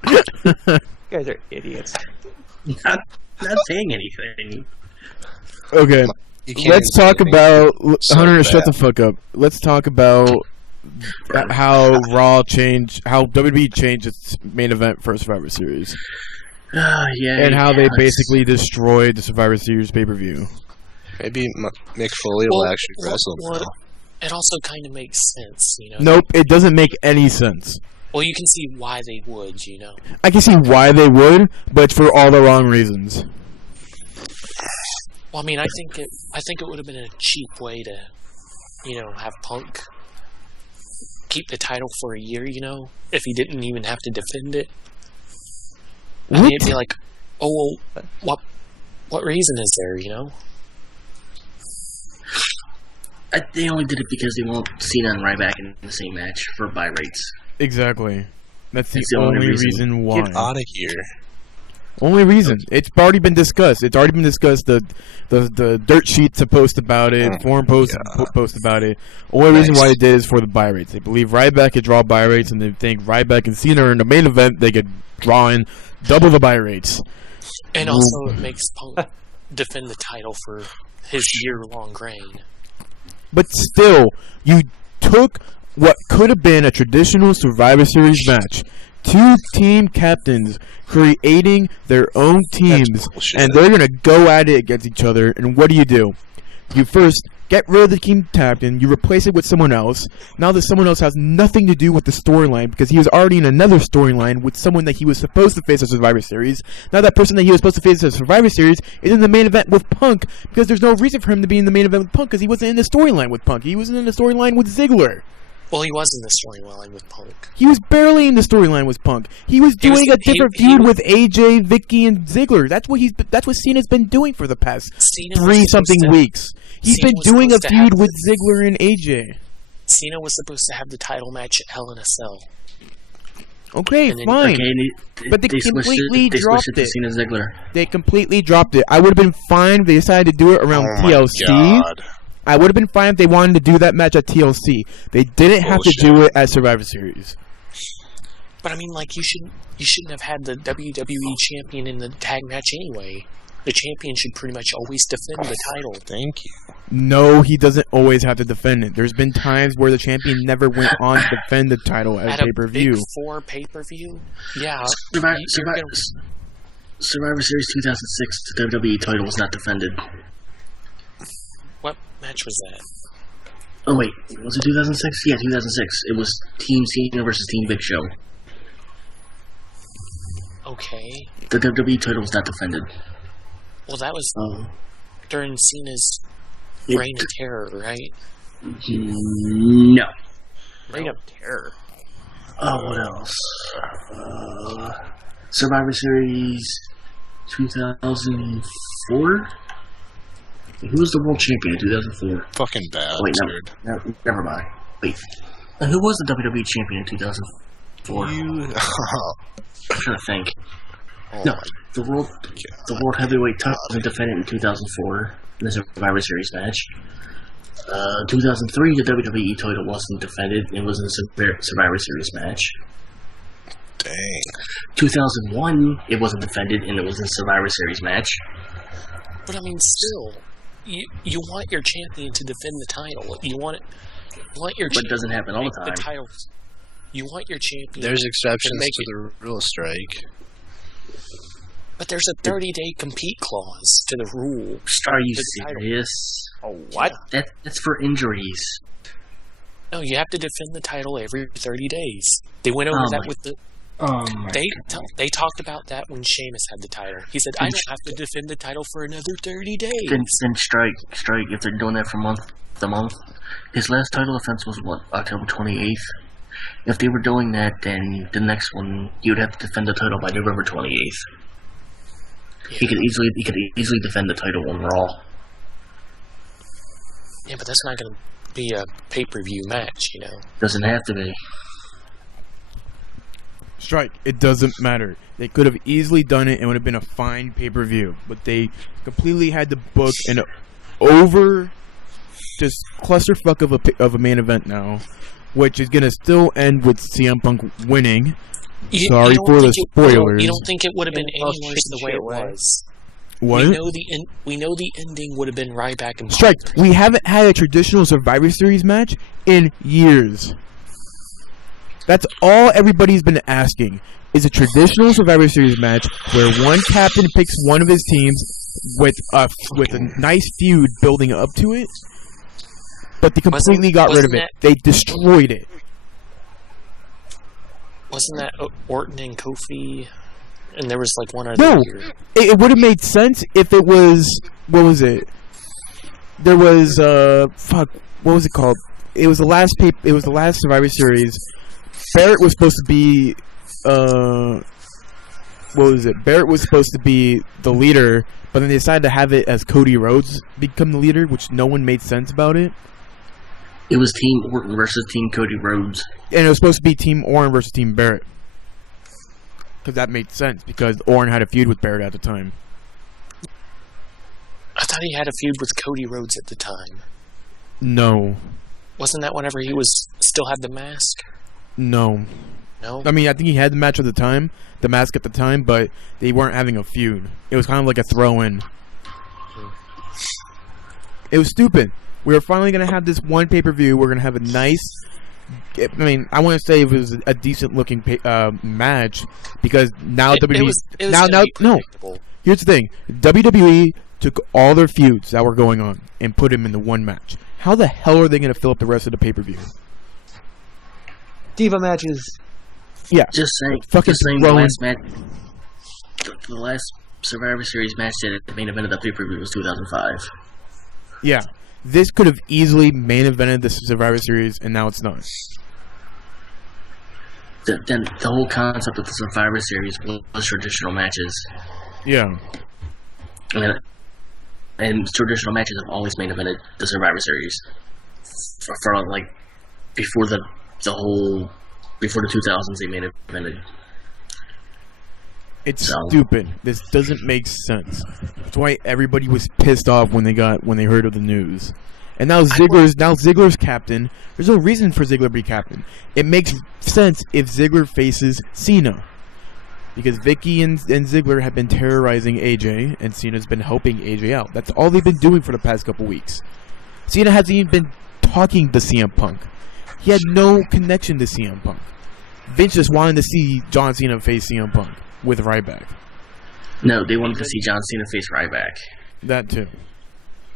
You guys are idiots. Not saying anything. Okay, You can't let's even talk say anything. about So Hunter. bad. Shut the fuck up. Let's talk about how Raw changed, how WWE changed its main event for Survivor Series, Yeah. and how they let's- basically destroyed the Survivor Series pay-per-view. Maybe Mick Foley will actually wrestle now. It also kind of makes sense, you know. Nope, it doesn't make any sense. Well, you can see why they would, you know. I can see why they would, but it's for all the wrong reasons. Well, I mean, I think it would have been a cheap way to, you know, have Punk keep the title for a year, you know, if he didn't even have to defend it. I mean, it'd be like, oh, well, what reason is there, you know? They only did it because they won't Cena and Ryback in the same match for buy rates. Exactly. That's the That's the only only reason. reason why. Get out of here. Only reason. It's already been discussed. The dirt sheets have posted about it. Forum posts post about it. Only reason why they did is for the buy rates. They believe Ryback could draw buy rates, and they think Ryback and Cena are in the main event. They could draw in double the buy rates. And also, it makes Punk defend the title for his year-long reign. But still, you took what could have been a traditional Survivor Series match. Two team captains creating their own teams, and they're going to go at it against each other. And what do? You first get rid of the team captain, you replace it with someone else. Now that someone else has nothing to do with the storyline because he was already in another storyline with someone that he was supposed to face at Survivor Series. Now that person that he was supposed to face at Survivor Series is in the main event with Punk because there's no reason for him to be in the main event with Punk because he wasn't in the storyline with Punk. He wasn't in the storyline with Ziggler. Well, he was in the storyline with Punk. He was barely in the storyline with Punk. He was doing a different feud with AJ, Vicky, and Ziggler. That's what Cena's been doing for the past 3-something weeks. He's been doing a feud with Ziggler and AJ. Cena was supposed to have the title match at Hell in a Cell. Okay, fine. But they completely dropped it. Cena Ziggler. They completely dropped it. I would have been fine if they decided to do it around TLC. I would have been fine if they wanted to do that match at TLC. They didn't have to do it at Survivor Series. But I mean, like, you shouldn't have had the WWE champion in the tag match anyway. The champion should pretty much always defend the title. Thank you. No, he doesn't always have to defend it. There's been times where the champion never went on to defend the title at pay-per-view. Big 4 pay-per-view? Yeah. Survivor Series 2006, the WWE title was not defended. What match was that? Oh wait, was it 2006? Yeah, 2006. It was Team Cena versus Team Big Show. Okay. The WWE title was not defended. Well, that was during Cena's Reign of Terror, right? No. Reign of Terror. Oh, what else? Survivor Series 2004? Who was the world champion in 2004? Fucking bad. Wait, never mind. Wait. Who was the WWE champion in 2004? I'm trying to think. The world heavyweight title was defended in 2004 in the Survivor Series match. 2003, the WWE title wasn't defended. It was in the Survivor Series match. Dang. 2001, it wasn't defended, and it was in Survivor Series match. But I mean, still, you want your champion to defend the title. You want your. But it doesn't happen all the time. The title. You want your champion. There's exceptions to the rule strike. But there's a 30-day compete clause to the rule. Are you serious? Oh, what? That's for injuries. No, you have to defend the title every 30 days. They went over that with the. They talked about that when Sheamus had the title. He said, "I don't have to defend the title for another 30 days." Then strike. If they're doing that from month to month, his last title defense was what, October 28th. If they were doing that, then the next one you'd have to defend the title by November 28th. Yeah. He could easily defend the title on Raw. Yeah, but that's not going to be a pay-per-view match, you know. Doesn't have to be. Strike. It doesn't matter. They could have easily done it and it would have been a fine pay-per-view. But they completely had to book an just clusterfuck of a main event now, which is going to still end with CM Punk winning. Sorry for the spoilers. You don't think it would have been any worse the way it was? What? We know the ending would have been Ryback and Strike. We haven't had a traditional Survivor Series match in years. That's all everybody's been asking. Is a traditional Survivor Series match where one captain picks one of his teams with a nice feud building up to it, but they completely got rid of it. They destroyed it. Wasn't that Orton and Kofi? And there was like one other. No, it would have made sense if it was. What was it? There was What was it called? It was the last It was the last Survivor Series. Barrett was supposed to be. What was it? Barrett was supposed to be the leader, but then they decided to have it as Cody Rhodes become the leader, which no one made sense about it. It was Team Orton versus Team Cody Rhodes. And it was supposed to be Team Orton versus Team Barrett. because that made sense because Orton had a feud with Barrett at the time. I thought he had a feud with Cody Rhodes at the time. No. Wasn't that whenever he was still had the mask? No. No? I mean, I think he had the match at the time, the mask at the time, but they weren't having a feud. It was kind of like a throw-in. It was stupid. We were finally going to have this one pay-per-view. We're going to have a nice... I mean, I want to say it was a decent-looking match because now WWE... No. Here's the thing. WWE took all their feuds that were going on and put them into one match. How the hell are they going to fill up the rest of the pay-per-view? Diva matches. Yeah. Just saying. Fucking just saying throwing. The last Survivor Series match that the main event of the pay-per-view was 2005. Yeah. This could have easily main evented the Survivor Series, and now it's not. Then the whole concept of the Survivor Series was traditional matches. Yeah. And traditional matches have always main evented the Survivor Series. For like before the 2000s, they main evented. It's stupid. This doesn't make sense. That's why everybody was pissed off when they heard of the news. And now Ziggler's captain. There's no reason for Ziggler to be captain. It makes sense if Ziggler faces Cena. Because Vicky and Ziggler have been terrorizing AJ, and Cena's been helping AJ out. That's all they've been doing for the past couple weeks. Cena hasn't even been talking to CM Punk. He had no connection to CM Punk. Vince just wanted to see John Cena face CM Punk with Ryback. No, they wanted to see John Cena face Ryback. That too.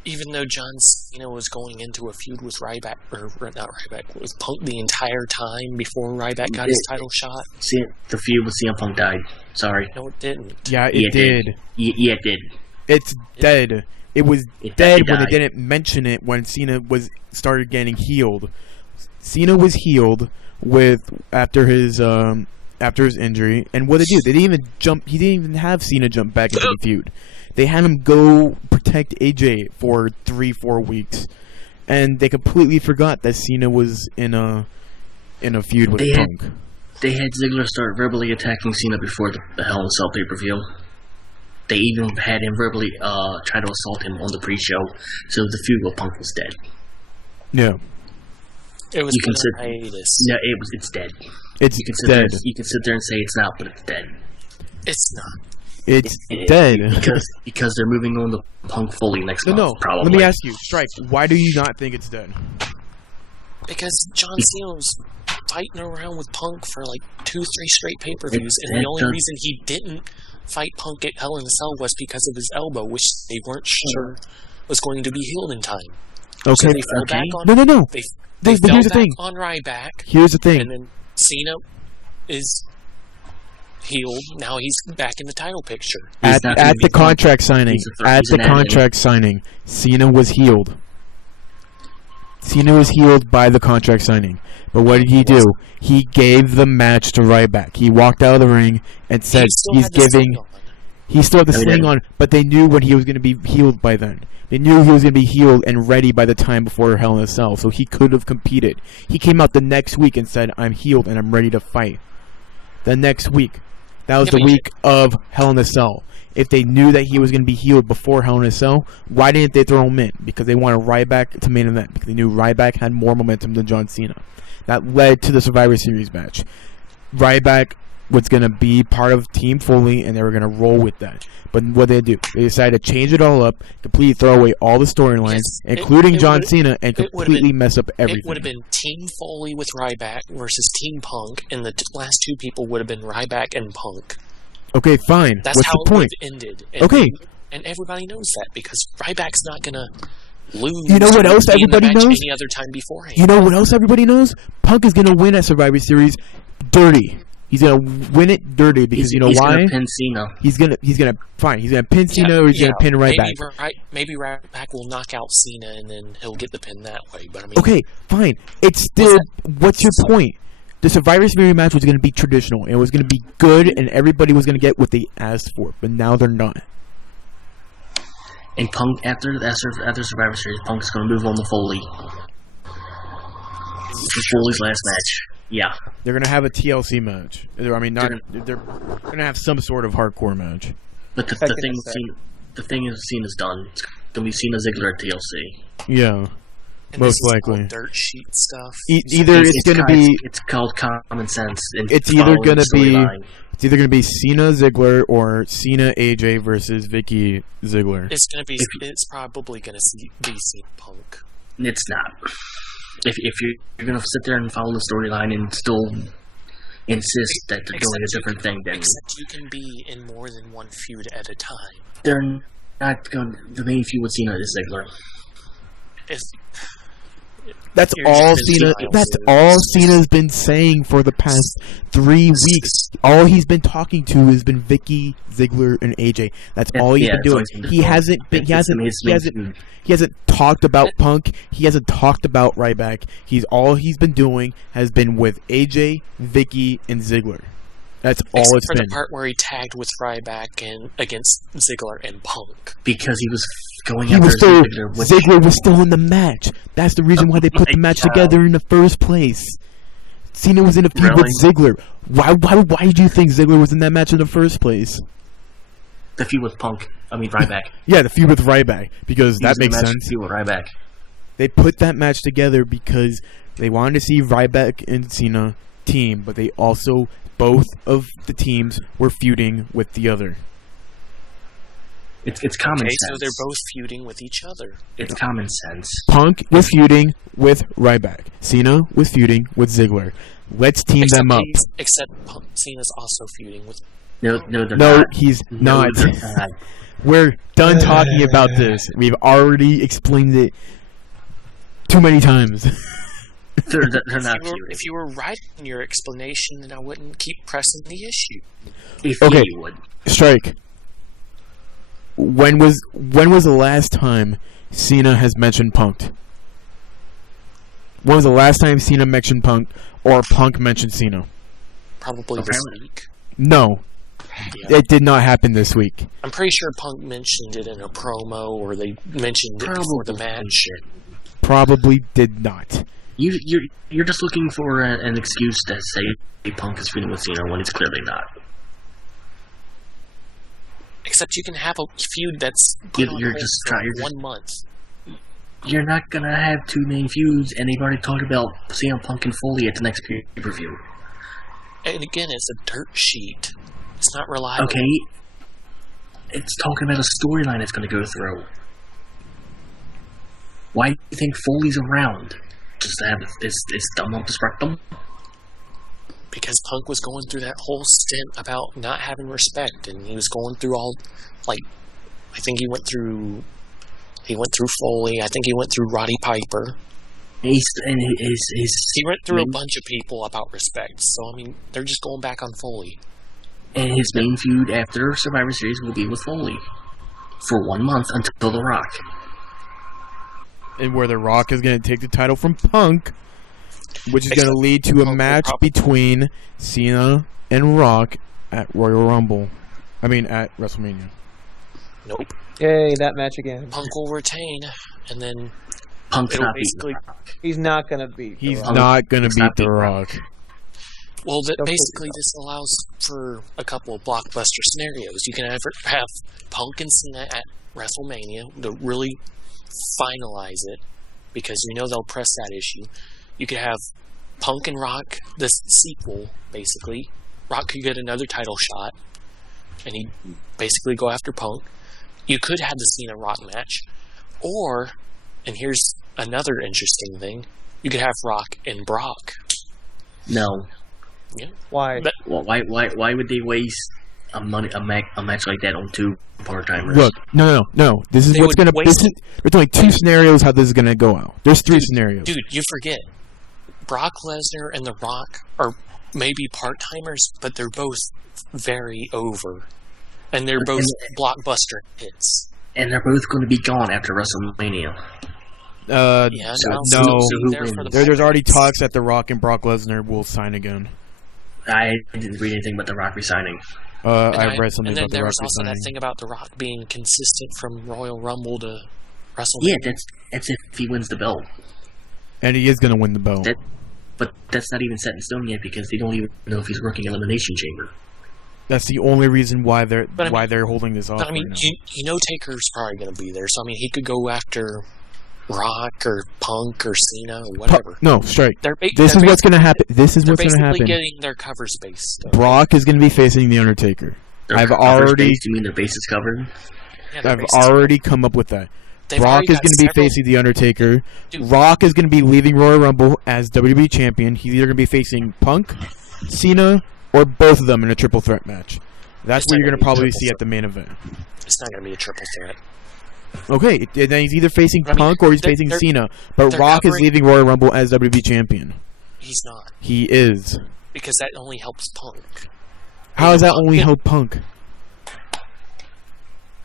Even though John Cena was going into a feud with Ryback, or not Ryback, with Punk the entire time before Ryback got his title shot. See, the feud with CM Punk died. Sorry. No, it didn't. Yeah, it did. Yeah, it did. It's dead. It was dead when they didn't mention it when Cena started getting healed. Cena was healed after his injury, and what did they do? They didn't even jump. He didn't even have Cena jump back into the feud. They had him go protect AJ for 3-4 weeks, and they completely forgot that Cena was in a feud with Punk. They had Ziggler start verbally attacking Cena before the Hell in a Cell pay-per-view. They even had him verbally try to assault him on the pre-show, so the feud with Punk was dead. Yeah. It was hiatus. No, it's dead. It's dead. You can sit there and say it's not, but it's dead. It's not. It's dead. Because they're moving on to Punk fully next month. No, probably. Let me ask you, Strike, why do you not think it's dead? Because John Cena was fighting around with Punk for like 2-3 straight pay-per-views, and the only reason he didn't fight Punk at Hell in a Cell was because of his elbow, which they weren't sure was going to be healed in time. Okay. So they fell back on... No. They fell here's the back thing. on Ryback. Here's the thing. And then Cena is healed. Now he's back in the title picture. At the contract signing, Cena was healed. Cena was healed by the contract signing. But what did he do? He gave the match to Ryback. He walked out of the ring and said he's giving... He still had the sling on, but they knew when he was going to be healed by then. They knew he was going to be healed and ready by the time before Hell in a Cell, so he could have competed. He came out the next week and said, I'm healed and I'm ready to fight. The next week. That was the week of Hell in a Cell. If they knew that he was going to be healed before Hell in a Cell, why didn't they throw him in? Because they wanted Ryback to main event. Because they knew Ryback had more momentum than John Cena. That led to the Survivor Series match. Ryback was going to be part of Team Foley, and they were going to roll with that. But what did they do? They decided to change it all up, completely throw away all the storylines, including John Cena, and completely mess up everything. It would have been Team Foley with Ryback versus Team Punk, and the last two people would have been Ryback and Punk. Okay, fine. That's What's how the point? It would have ended. Okay. And everybody knows that, because Ryback's not going to lose. You know what else everybody knows? Any other time beforehand. You know what else everybody knows? Punk is going to win at Survivor Series dirty. He's gonna win it dirty because you know why? He's gonna pin Cena. He's gonna pin Cena or he's gonna pin Ryback. Maybe Ryback will knock out Cena and then he'll get the pin that way. But I mean, okay, fine. It's still. What's your point? The Survivor Series match was gonna be traditional. It was gonna be good, and everybody was gonna get what they asked for. But now they're not. And Punk after Survivor Series, Punk's gonna move on to Foley. For Foley's last match. Yeah. They're gonna have a TLC match. I mean, not. They're gonna have some sort of hardcore match. But the thing is, Cena's done. It's gonna be Cena Ziggler at TLC. Yeah, And most this is likely. all dirt sheet stuff. Either it's gonna be. It's called common sense. It's either gonna be. It's either gonna be Cena Ziggler or Cena AJ versus Vicky Ziggler. It's gonna be. It's probably gonna be CM Punk. It's not. If you're gonna sit there and follow the storyline and still insist that they're doing a different thing, then Except you can be in more than one feud at a time. they're not going. The main feud with Cena is Ziggler. That's all Cena. That's all Cena's been saying for the past 3 weeks. All he's been talking to has been Vicky, Ziggler, and AJ. That's all he's been doing. He hasn't been. He hasn't talked about Punk. He hasn't talked about Ryback. All he's been doing has been with AJ, Vicky, and Ziggler. That's all Except it's for been. the part where he tagged with Ryback and against Ziggler and Punk. Because he was going He after was still. Ziggler. Ziggler was still in the match. That's the reason why they put the match together in the first place. Cena was in a feud with Ziggler. Why do you think Ziggler was in that match in the first place? The feud with Punk. I mean Ryback. Yeah, the feud with Ryback, because that makes sense. Feud with Ryback. They put that match together because they wanted to see Ryback and Cena team, but they also, both of the teams were feuding with the other. It's common sense. So they're both feuding with each other. It's common sense. Punk was feuding with Ryback. Cena was feuding with Ziggler. Let's team them up. Except Cena's also feuding with... No, they're No, not. he's No, not. they're not. We're done talking about this. We've already explained it too many times. They're not feuding. If you were right in your explanation, then I wouldn't keep pressing the issue. If Okay. you would. Strike. When was the last time Cena has mentioned Punk? When was the last time Cena mentioned Punk or Punk mentioned Cena? Probably this week. No. Yeah. It did not happen this week. I'm pretty sure Punk mentioned it in a promo, or they mentioned it before the match. Probably did not. You're just looking for an excuse to say Punk is feuding with Cena when he's clearly not. Except you can have a feud that's put on You're hold just for trying. 1 month. You're not gonna have two main feuds, and they've already talked about CM Punk and Foley at the next pay-per-view. And again, it's a dirt sheet. It's not reliable. Okay, it's talking about a storyline it's gonna go through. Why do you think Foley's around? Just to have this dumb up them? Because Punk was going through that whole stint about not having respect, and he was going through all, like, I think he went through Foley. I think he went through Roddy Piper. He went through a bunch of people about respect. So I mean, they're just going back on Foley. And his main feud after Survivor Series will be with Foley for 1 month until The Rock. And where The Rock is going to take the title from Punk, which is going to lead to a match between Cena and Rock at Royal Rumble. I mean, at WrestleMania. Nope. Yay, that match again. Punk will retain, and then Punk's it'll not basically. He's not going to beat He's The Rock. not going to beat The Rock. Well, Don't basically, put this allows for a couple of blockbuster scenarios. You can either have Punk and Cena at WrestleMania to really finalize it, because you know they'll press that issue. You could have Punk and Rock, this sequel, basically. Rock could get another title shot, and he'd basically go after Punk. You could have the Cena-Rock match, or, and here's another interesting thing, you could have Rock and Brock. No. Yeah. Why? But, Well, why would they waste a match like that on two part-timers? Look, no. This is They what's would going to... waste There's only two scenarios how this is going to go out. There's three scenarios. dude, you forget. Brock Lesnar and The Rock are maybe part-timers, but they're both very over. And they're both blockbuster hits. And they're both going to be gone after WrestleMania. Yeah, no. There's already talk. talks that The Rock and Brock Lesnar will sign again. I didn't read anything about The Rock resigning. I read something and then about The there Rock was also that resigning. thing about The Rock being consistent from Royal Rumble to WrestleMania. Yeah, that's if he wins the belt. And he is going to win the belt. But that's not even set in stone yet because they don't even know if he's working Elimination Chamber. That's the only reason why they're But I mean- they're holding this off. But I mean, right now. you know Taker's probably going to be there, so I mean, he could go after Rock or Punk or Cena or whatever. No, strike. They're This is what's gonna happen. This is They're what's gonna basically happen. getting their cover space. So. Brock is gonna be facing the Undertaker. Their I've cover already- space, you mean their base is covered? Yeah, they're I've basically- already come up with that. they've Brock already is got going to be several- facing the Undertaker. Dude. Rock is going to be leaving Royal Rumble as WWE champion. He's either going to be facing Punk, Cena, or both of them in a triple threat match. That's It's what not you're gonna going to probably be a triple see at the main event. It's not going to be a triple threat. Okay, then he's either facing I mean, Punk or he's they're- facing they're- Cena. But they're Rock is covering- leaving Royal Rumble as WWE champion. He's not, He is. because that only helps Punk. How does that Punk- only help Punk?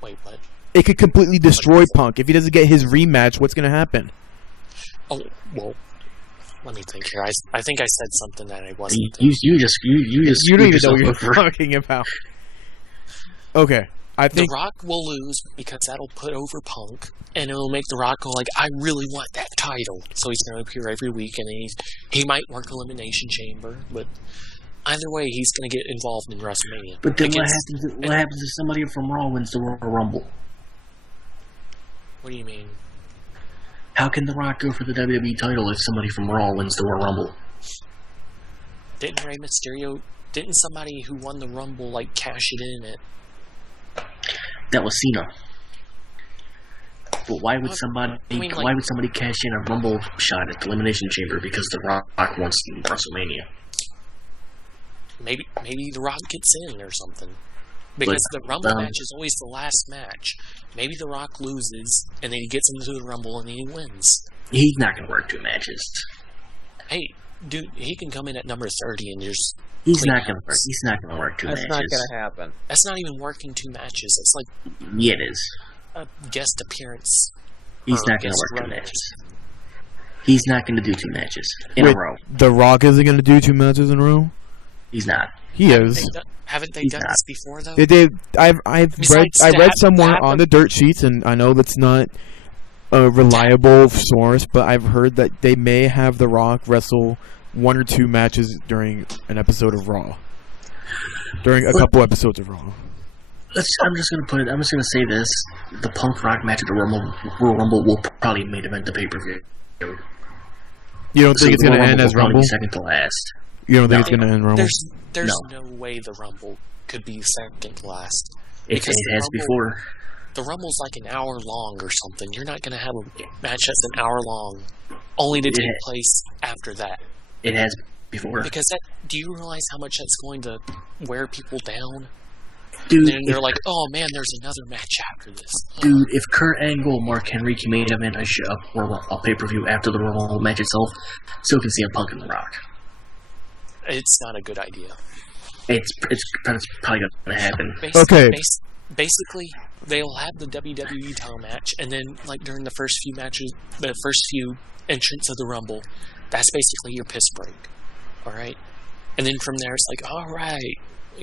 Wait, what? It could completely destroy Punk. If he doesn't get his rematch, what's going to happen? Oh, well, let me think here. I think I said something that I wasn't. You just You don't screwed even know yourself what you're over. talking about. Okay, I The think Rock will lose because that'll put over Punk, and it'll make The Rock go like, I really want that title. So he's going to appear every week, and he might work Elimination Chamber, but either way, he's going to get involved in WrestleMania. But then Against- what happens if somebody from Raw wins the Royal Rumble? What do you mean? How can The Rock go for the WWE title if somebody from Raw wins the Royal Rumble? Didn't Rey Mysterio... Didn't somebody who won the Rumble, like, cash it in at... That was Cena. But why would somebody why would somebody cash in a Rumble shot at the Elimination Chamber because The Rock wants WrestleMania? Maybe The Rock gets in or something. Because the Rumble match is always the last match. Maybe The Rock loses, and then he gets into the Rumble, and then he wins. He's not going to work 2 matches. Hey, dude, he can come in at number 30 and just... He's not going to work. He's not going to work 2 That's matches. not going to happen. That's not even working 2 matches. It's like Yeah, it is. a guest appearance. He's or not going to guest work 2 run. matches. He's not going to do 2 matches in Wait, a row. The Rock isn't going to do 2 matches in a row? He's not. He is. Haven't they He's done not. this before, though? I've read Besides somewhere that, on the dirt sheets, and I know that's not a reliable source, but I've heard that they may have The Rock wrestle 1 or 2 matches during an episode of Raw. During a couple episodes of Raw. I'm just going to say this: the Punk Rock match at the Royal Rumble will probably main event the pay-per-view. You don't think it's going to end as will probably Rumble? be second to last. You don't think No. it's going to end Rumble? There's no way the Rumble could be second to last. It Because the has Rumble- before. The Rumble's like an hour long or something. You're not going to have a match that's an hour long, only to take Yeah. place after that. It has before. Because do you realize how much that's going to wear people down? Dude, And they're like, oh man, there's another match after this. Dude, if Kurt Angle, Mark Henry can main event a pay-per-view after the Rumble match itself, so can CM Punk and The Rock. It's not a good idea. It's probably going to happen. Okay. Basically, they'll have the WWE title match, and then, like, during the first few matches, the first few entrants of the Rumble, that's basically your piss break. Alright? And then from there, it's like, alright,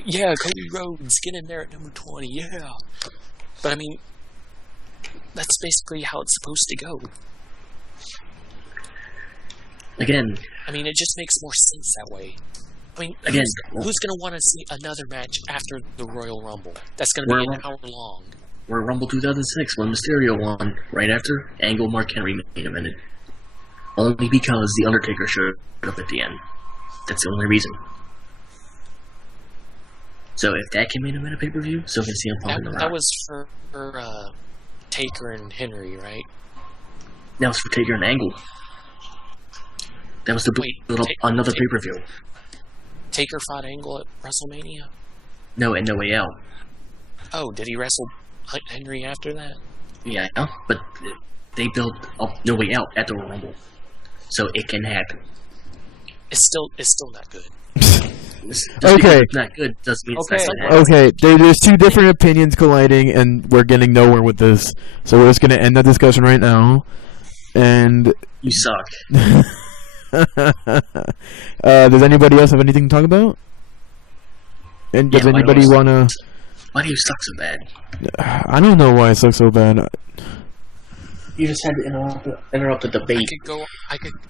yeah, Cody Rhodes, get in there at number 20, yeah. But, I mean, that's basically how it's supposed to go. Again, I mean, it just makes more sense that way. I mean, Again, who's going to want to see another match after the Royal Rumble? That's going to be an hour long. we're at Rumble 2006 when Mysterio won. Right after, Angle, Mark Henry main evented. Only because The Undertaker showed up at the end. That's the only reason. So if that can main event a pay-per-view, so can CM Punk and The Rock. That was for Taker and Henry, right? That was for Taker and Angle. That was to build up another pay-per-view. Taker fought Angle at WrestleMania? No, and No Way Out. Oh, did he wrestle Henry after that? Yeah, but they built up No Way Out at the Royal Rumble. So it can happen. It's still not good. Just Okay. because it's not good doesn't mean it's not gonna happen. Okay, there's 2 different opinions colliding, and we're getting nowhere with this. So we're just going to end that discussion right now. And You suck. does anybody else have anything to talk about? And does Yeah, anybody want to... Why do you suck so bad? I don't know why I suck so bad. You just had to interrupt the debate.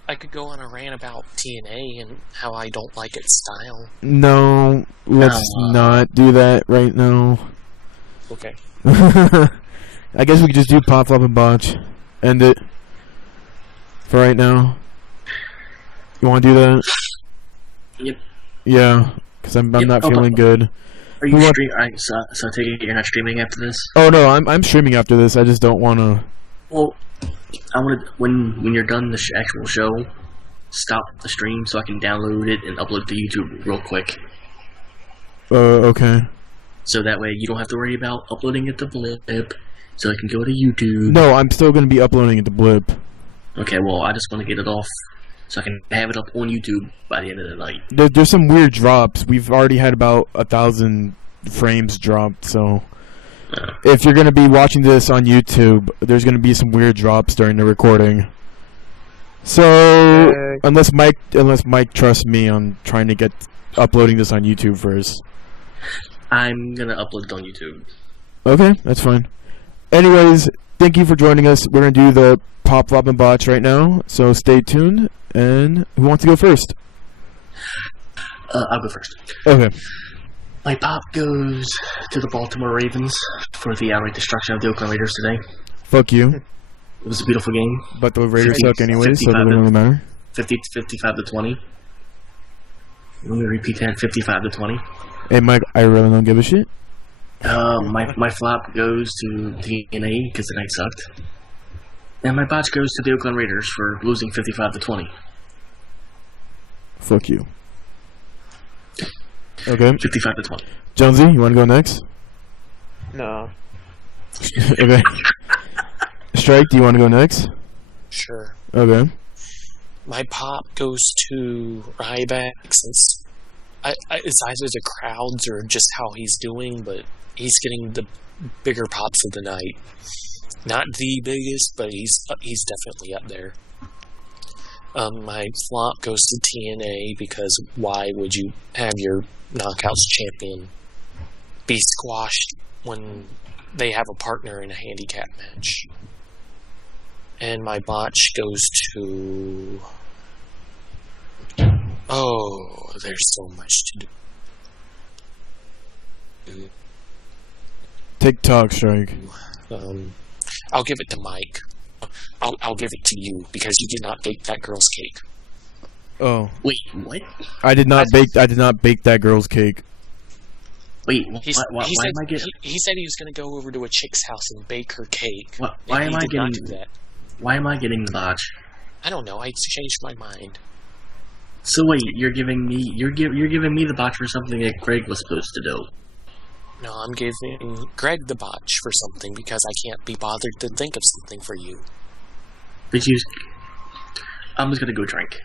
I could go on a rant about TNA and how I don't like its style. No, let's not do that right now. Okay. I guess we could just do pop, flop, and botch. End it. For right now. You want to do that? Yep. Yeah, because I'm not feeling good. Are you streaming? Alright, so I take it you're not streaming after this? Oh no, I'm streaming after this. I just don't want to. Well, I want to when you're done the actual show, stop the stream so I can download it and upload to YouTube real quick. Okay. So that way you don't have to worry about uploading it to Blip, so I can go to YouTube. No, I'm still going to be uploading it to Blip. Okay, well, I just want to get it off so I can have it up on YouTube by the end of the night. There's some weird drops. We've already had about 1,000 frames dropped, so if you're going to be watching this on YouTube, there's going to be some weird drops during the recording. So unless Mike trusts me on trying to get uploading this on YouTube first. I'm gonna upload it on YouTube. Okay, that's fine. Anyways, thank you for joining us. We're going to do the pop, flop, and botch right now, so stay tuned. And who wants to go first? I'll go first. Okay. My pop goes to the Baltimore Ravens for the outright destruction of the Oakland Raiders today. Fuck you. It was a beautiful game. But the Raiders suck anyway, so it doesn't really matter. 55 to 20. Let me repeat that, 55 to 20. Hey, Mike, I really don't give a shit. My flop goes to TNA because the night sucked. And my botch goes to the Oakland Raiders for losing 55 to 20. Fuck you. Okay. 55 to 20. Jonesy, you want to go next? No. Okay. Strike, do you want to go next? Sure. Okay. My pop goes to Ryback since it's either the crowds or just how he's doing, but he's getting the bigger pops of the night. Not the biggest, but he's definitely up there. My flop goes to TNA because why would you have your Knockouts champion be squashed when they have a partner in a handicap match? And my botch goes to... Oh, there's so much to do. TikTok, Strike. I'll give it to Mike. I'll give it to you because you did not bake that girl's cake. Oh. Wait, what? I did not bake that girl's cake. Wait, He said he was going to go over to a chick's house and bake her cake. Why am I getting not do that? Why am I getting the botch? I don't know. I changed my mind. So wait, you're giving me the botch for something that Greg was supposed to do. No, I'm giving Greg the botch for something because I can't be bothered to think of something for you. I'm just gonna go drink.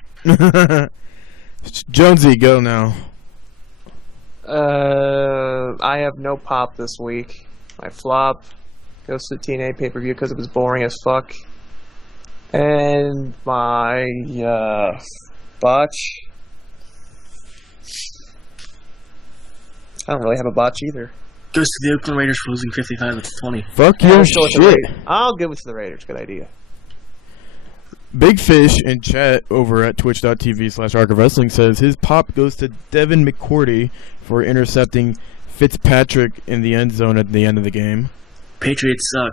Jonesy, go now. I have no pop this week. My flop goes to the TNA pay-per-view because it was boring as fuck. And my botch, I don't really have a botch either. Goes to the Oakland Raiders for losing 55 to 20. Fuck your shit. I'll give it to the Raiders. Good idea. Big Fish in chat over at twitch.tv/Arc of Wrestling says his pop goes to Devin McCourty for intercepting Fitzpatrick in the end zone at the end of the game. Patriots suck.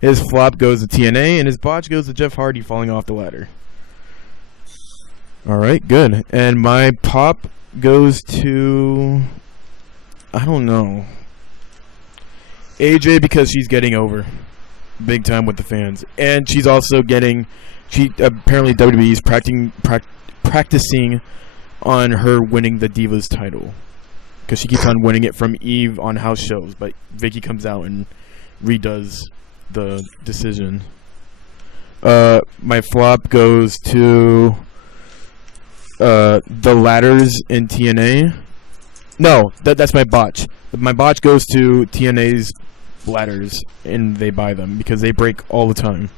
His flop goes to TNA, and his botch goes to Jeff Hardy falling off the ladder. Alright, good. And my pop goes to... I don't know. AJ, because she's getting over. Big time with the fans. And she's also getting... apparently WWE is practicing on her winning the Divas title. Because she keeps on winning it from Eve on house shows. But Vicky comes out and redoes the decision. My flop goes to the ladders in TNA. No, that's my botch. My botch goes to TNA's ladders, and they buy them because they break all the time.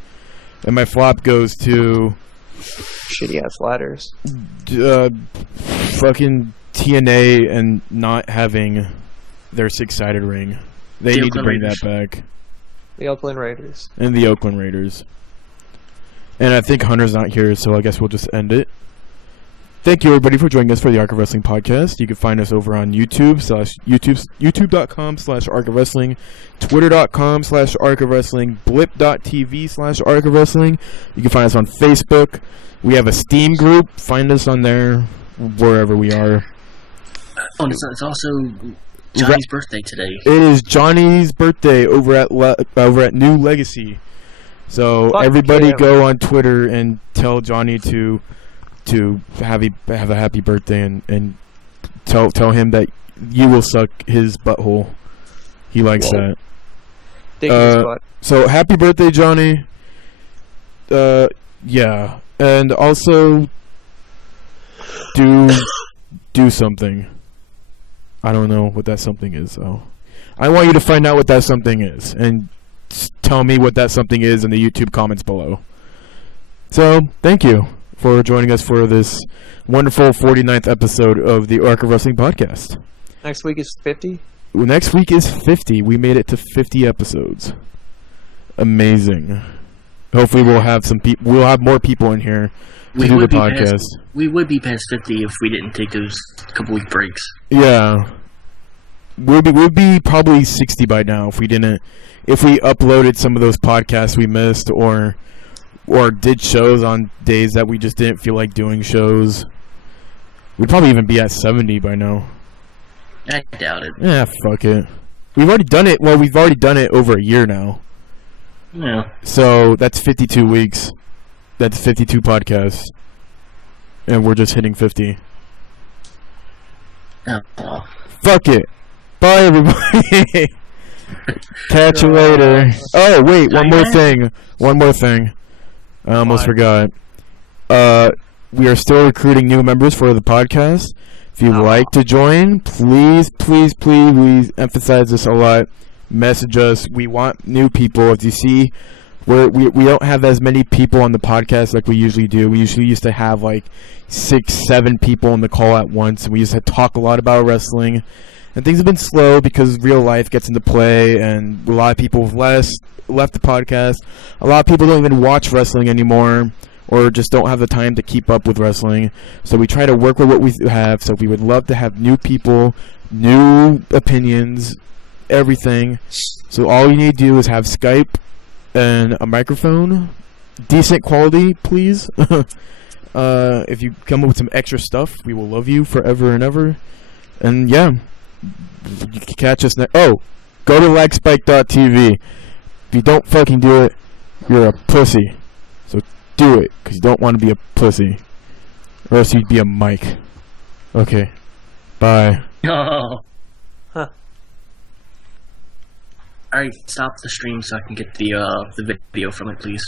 And my flop goes to shitty ass ladders. Fucking TNA and not having their 6-sided ring. They need to bring that back. The Oakland Raiders. And the Oakland Raiders. And I think Hunter's not here, so I guess we'll just end it. Thank you, everybody, for joining us for the Arc of Wrestling podcast. You can find us over on youtube.com/Arc of Wrestling, twitter.com/Arc of Wrestling, blip.tv/Arc of Wrestling. You can find us on Facebook. We have a Steam group. Find us on there, wherever we are. Oh, it's also Johnny's birthday today. It is Johnny's birthday over at New Legacy. So Fuck everybody him. go on Twitter and tell Johnny to have a happy birthday and tell him that you will suck his butthole. He likes that. Dig his butt. So happy birthday, Johnny. Yeah, and also do something. I don't know what that something is, so I want you to find out what that something is and tell me what that something is in the YouTube comments below. So thank you for joining us for this wonderful 49th episode of the Arc of Wrestling podcast. Next week is 50. Next week is 50. We made it to 50 episodes. Amazing. Hopefully we'll have we'll have more people in here to do the podcast. We would be past 50 if we didn't take those couple week breaks. Yeah. We'd be probably 60 by now if we uploaded some of those podcasts we missed or did shows on days that we just didn't feel like doing shows. We'd probably even be at 70 by now. I doubt it. Yeah, fuck it. We've already done it. Well, we've already done it over a year now. Yeah. So that's 52 weeks. That's 52 podcasts. And we're just hitting 50. Oh. Fuck it. Bye, everybody. Catch you later. Oh, wait. One more thing. I almost forgot. We are still recruiting new members for the podcast. If you'd like to join, please emphasize this a lot. Message us. We want new people. As you see, we don't have as many people on the podcast like we usually do. We usually used to have like 6-7 people on the call at once. We used to talk a lot about wrestling. And things have been slow because real life gets into play, and a lot of people have left the podcast. A lot of people don't even watch wrestling anymore, or just don't have the time to keep up with wrestling. So we try to work with what we have. So we would love to have new people, new opinions, everything. So all you need to do is have Skype and a microphone, decent quality, please. If you come up with some extra stuff, we will love you forever and ever. And yeah, you can catch us next. Oh, go to lagspike.tv. If you don't fucking do it, you're a pussy. So do it, because you don't want to be a pussy. Or else you'd be a Mike. Okay. Bye. Oh. Huh. Alright, stop the stream so I can get the video from it, please.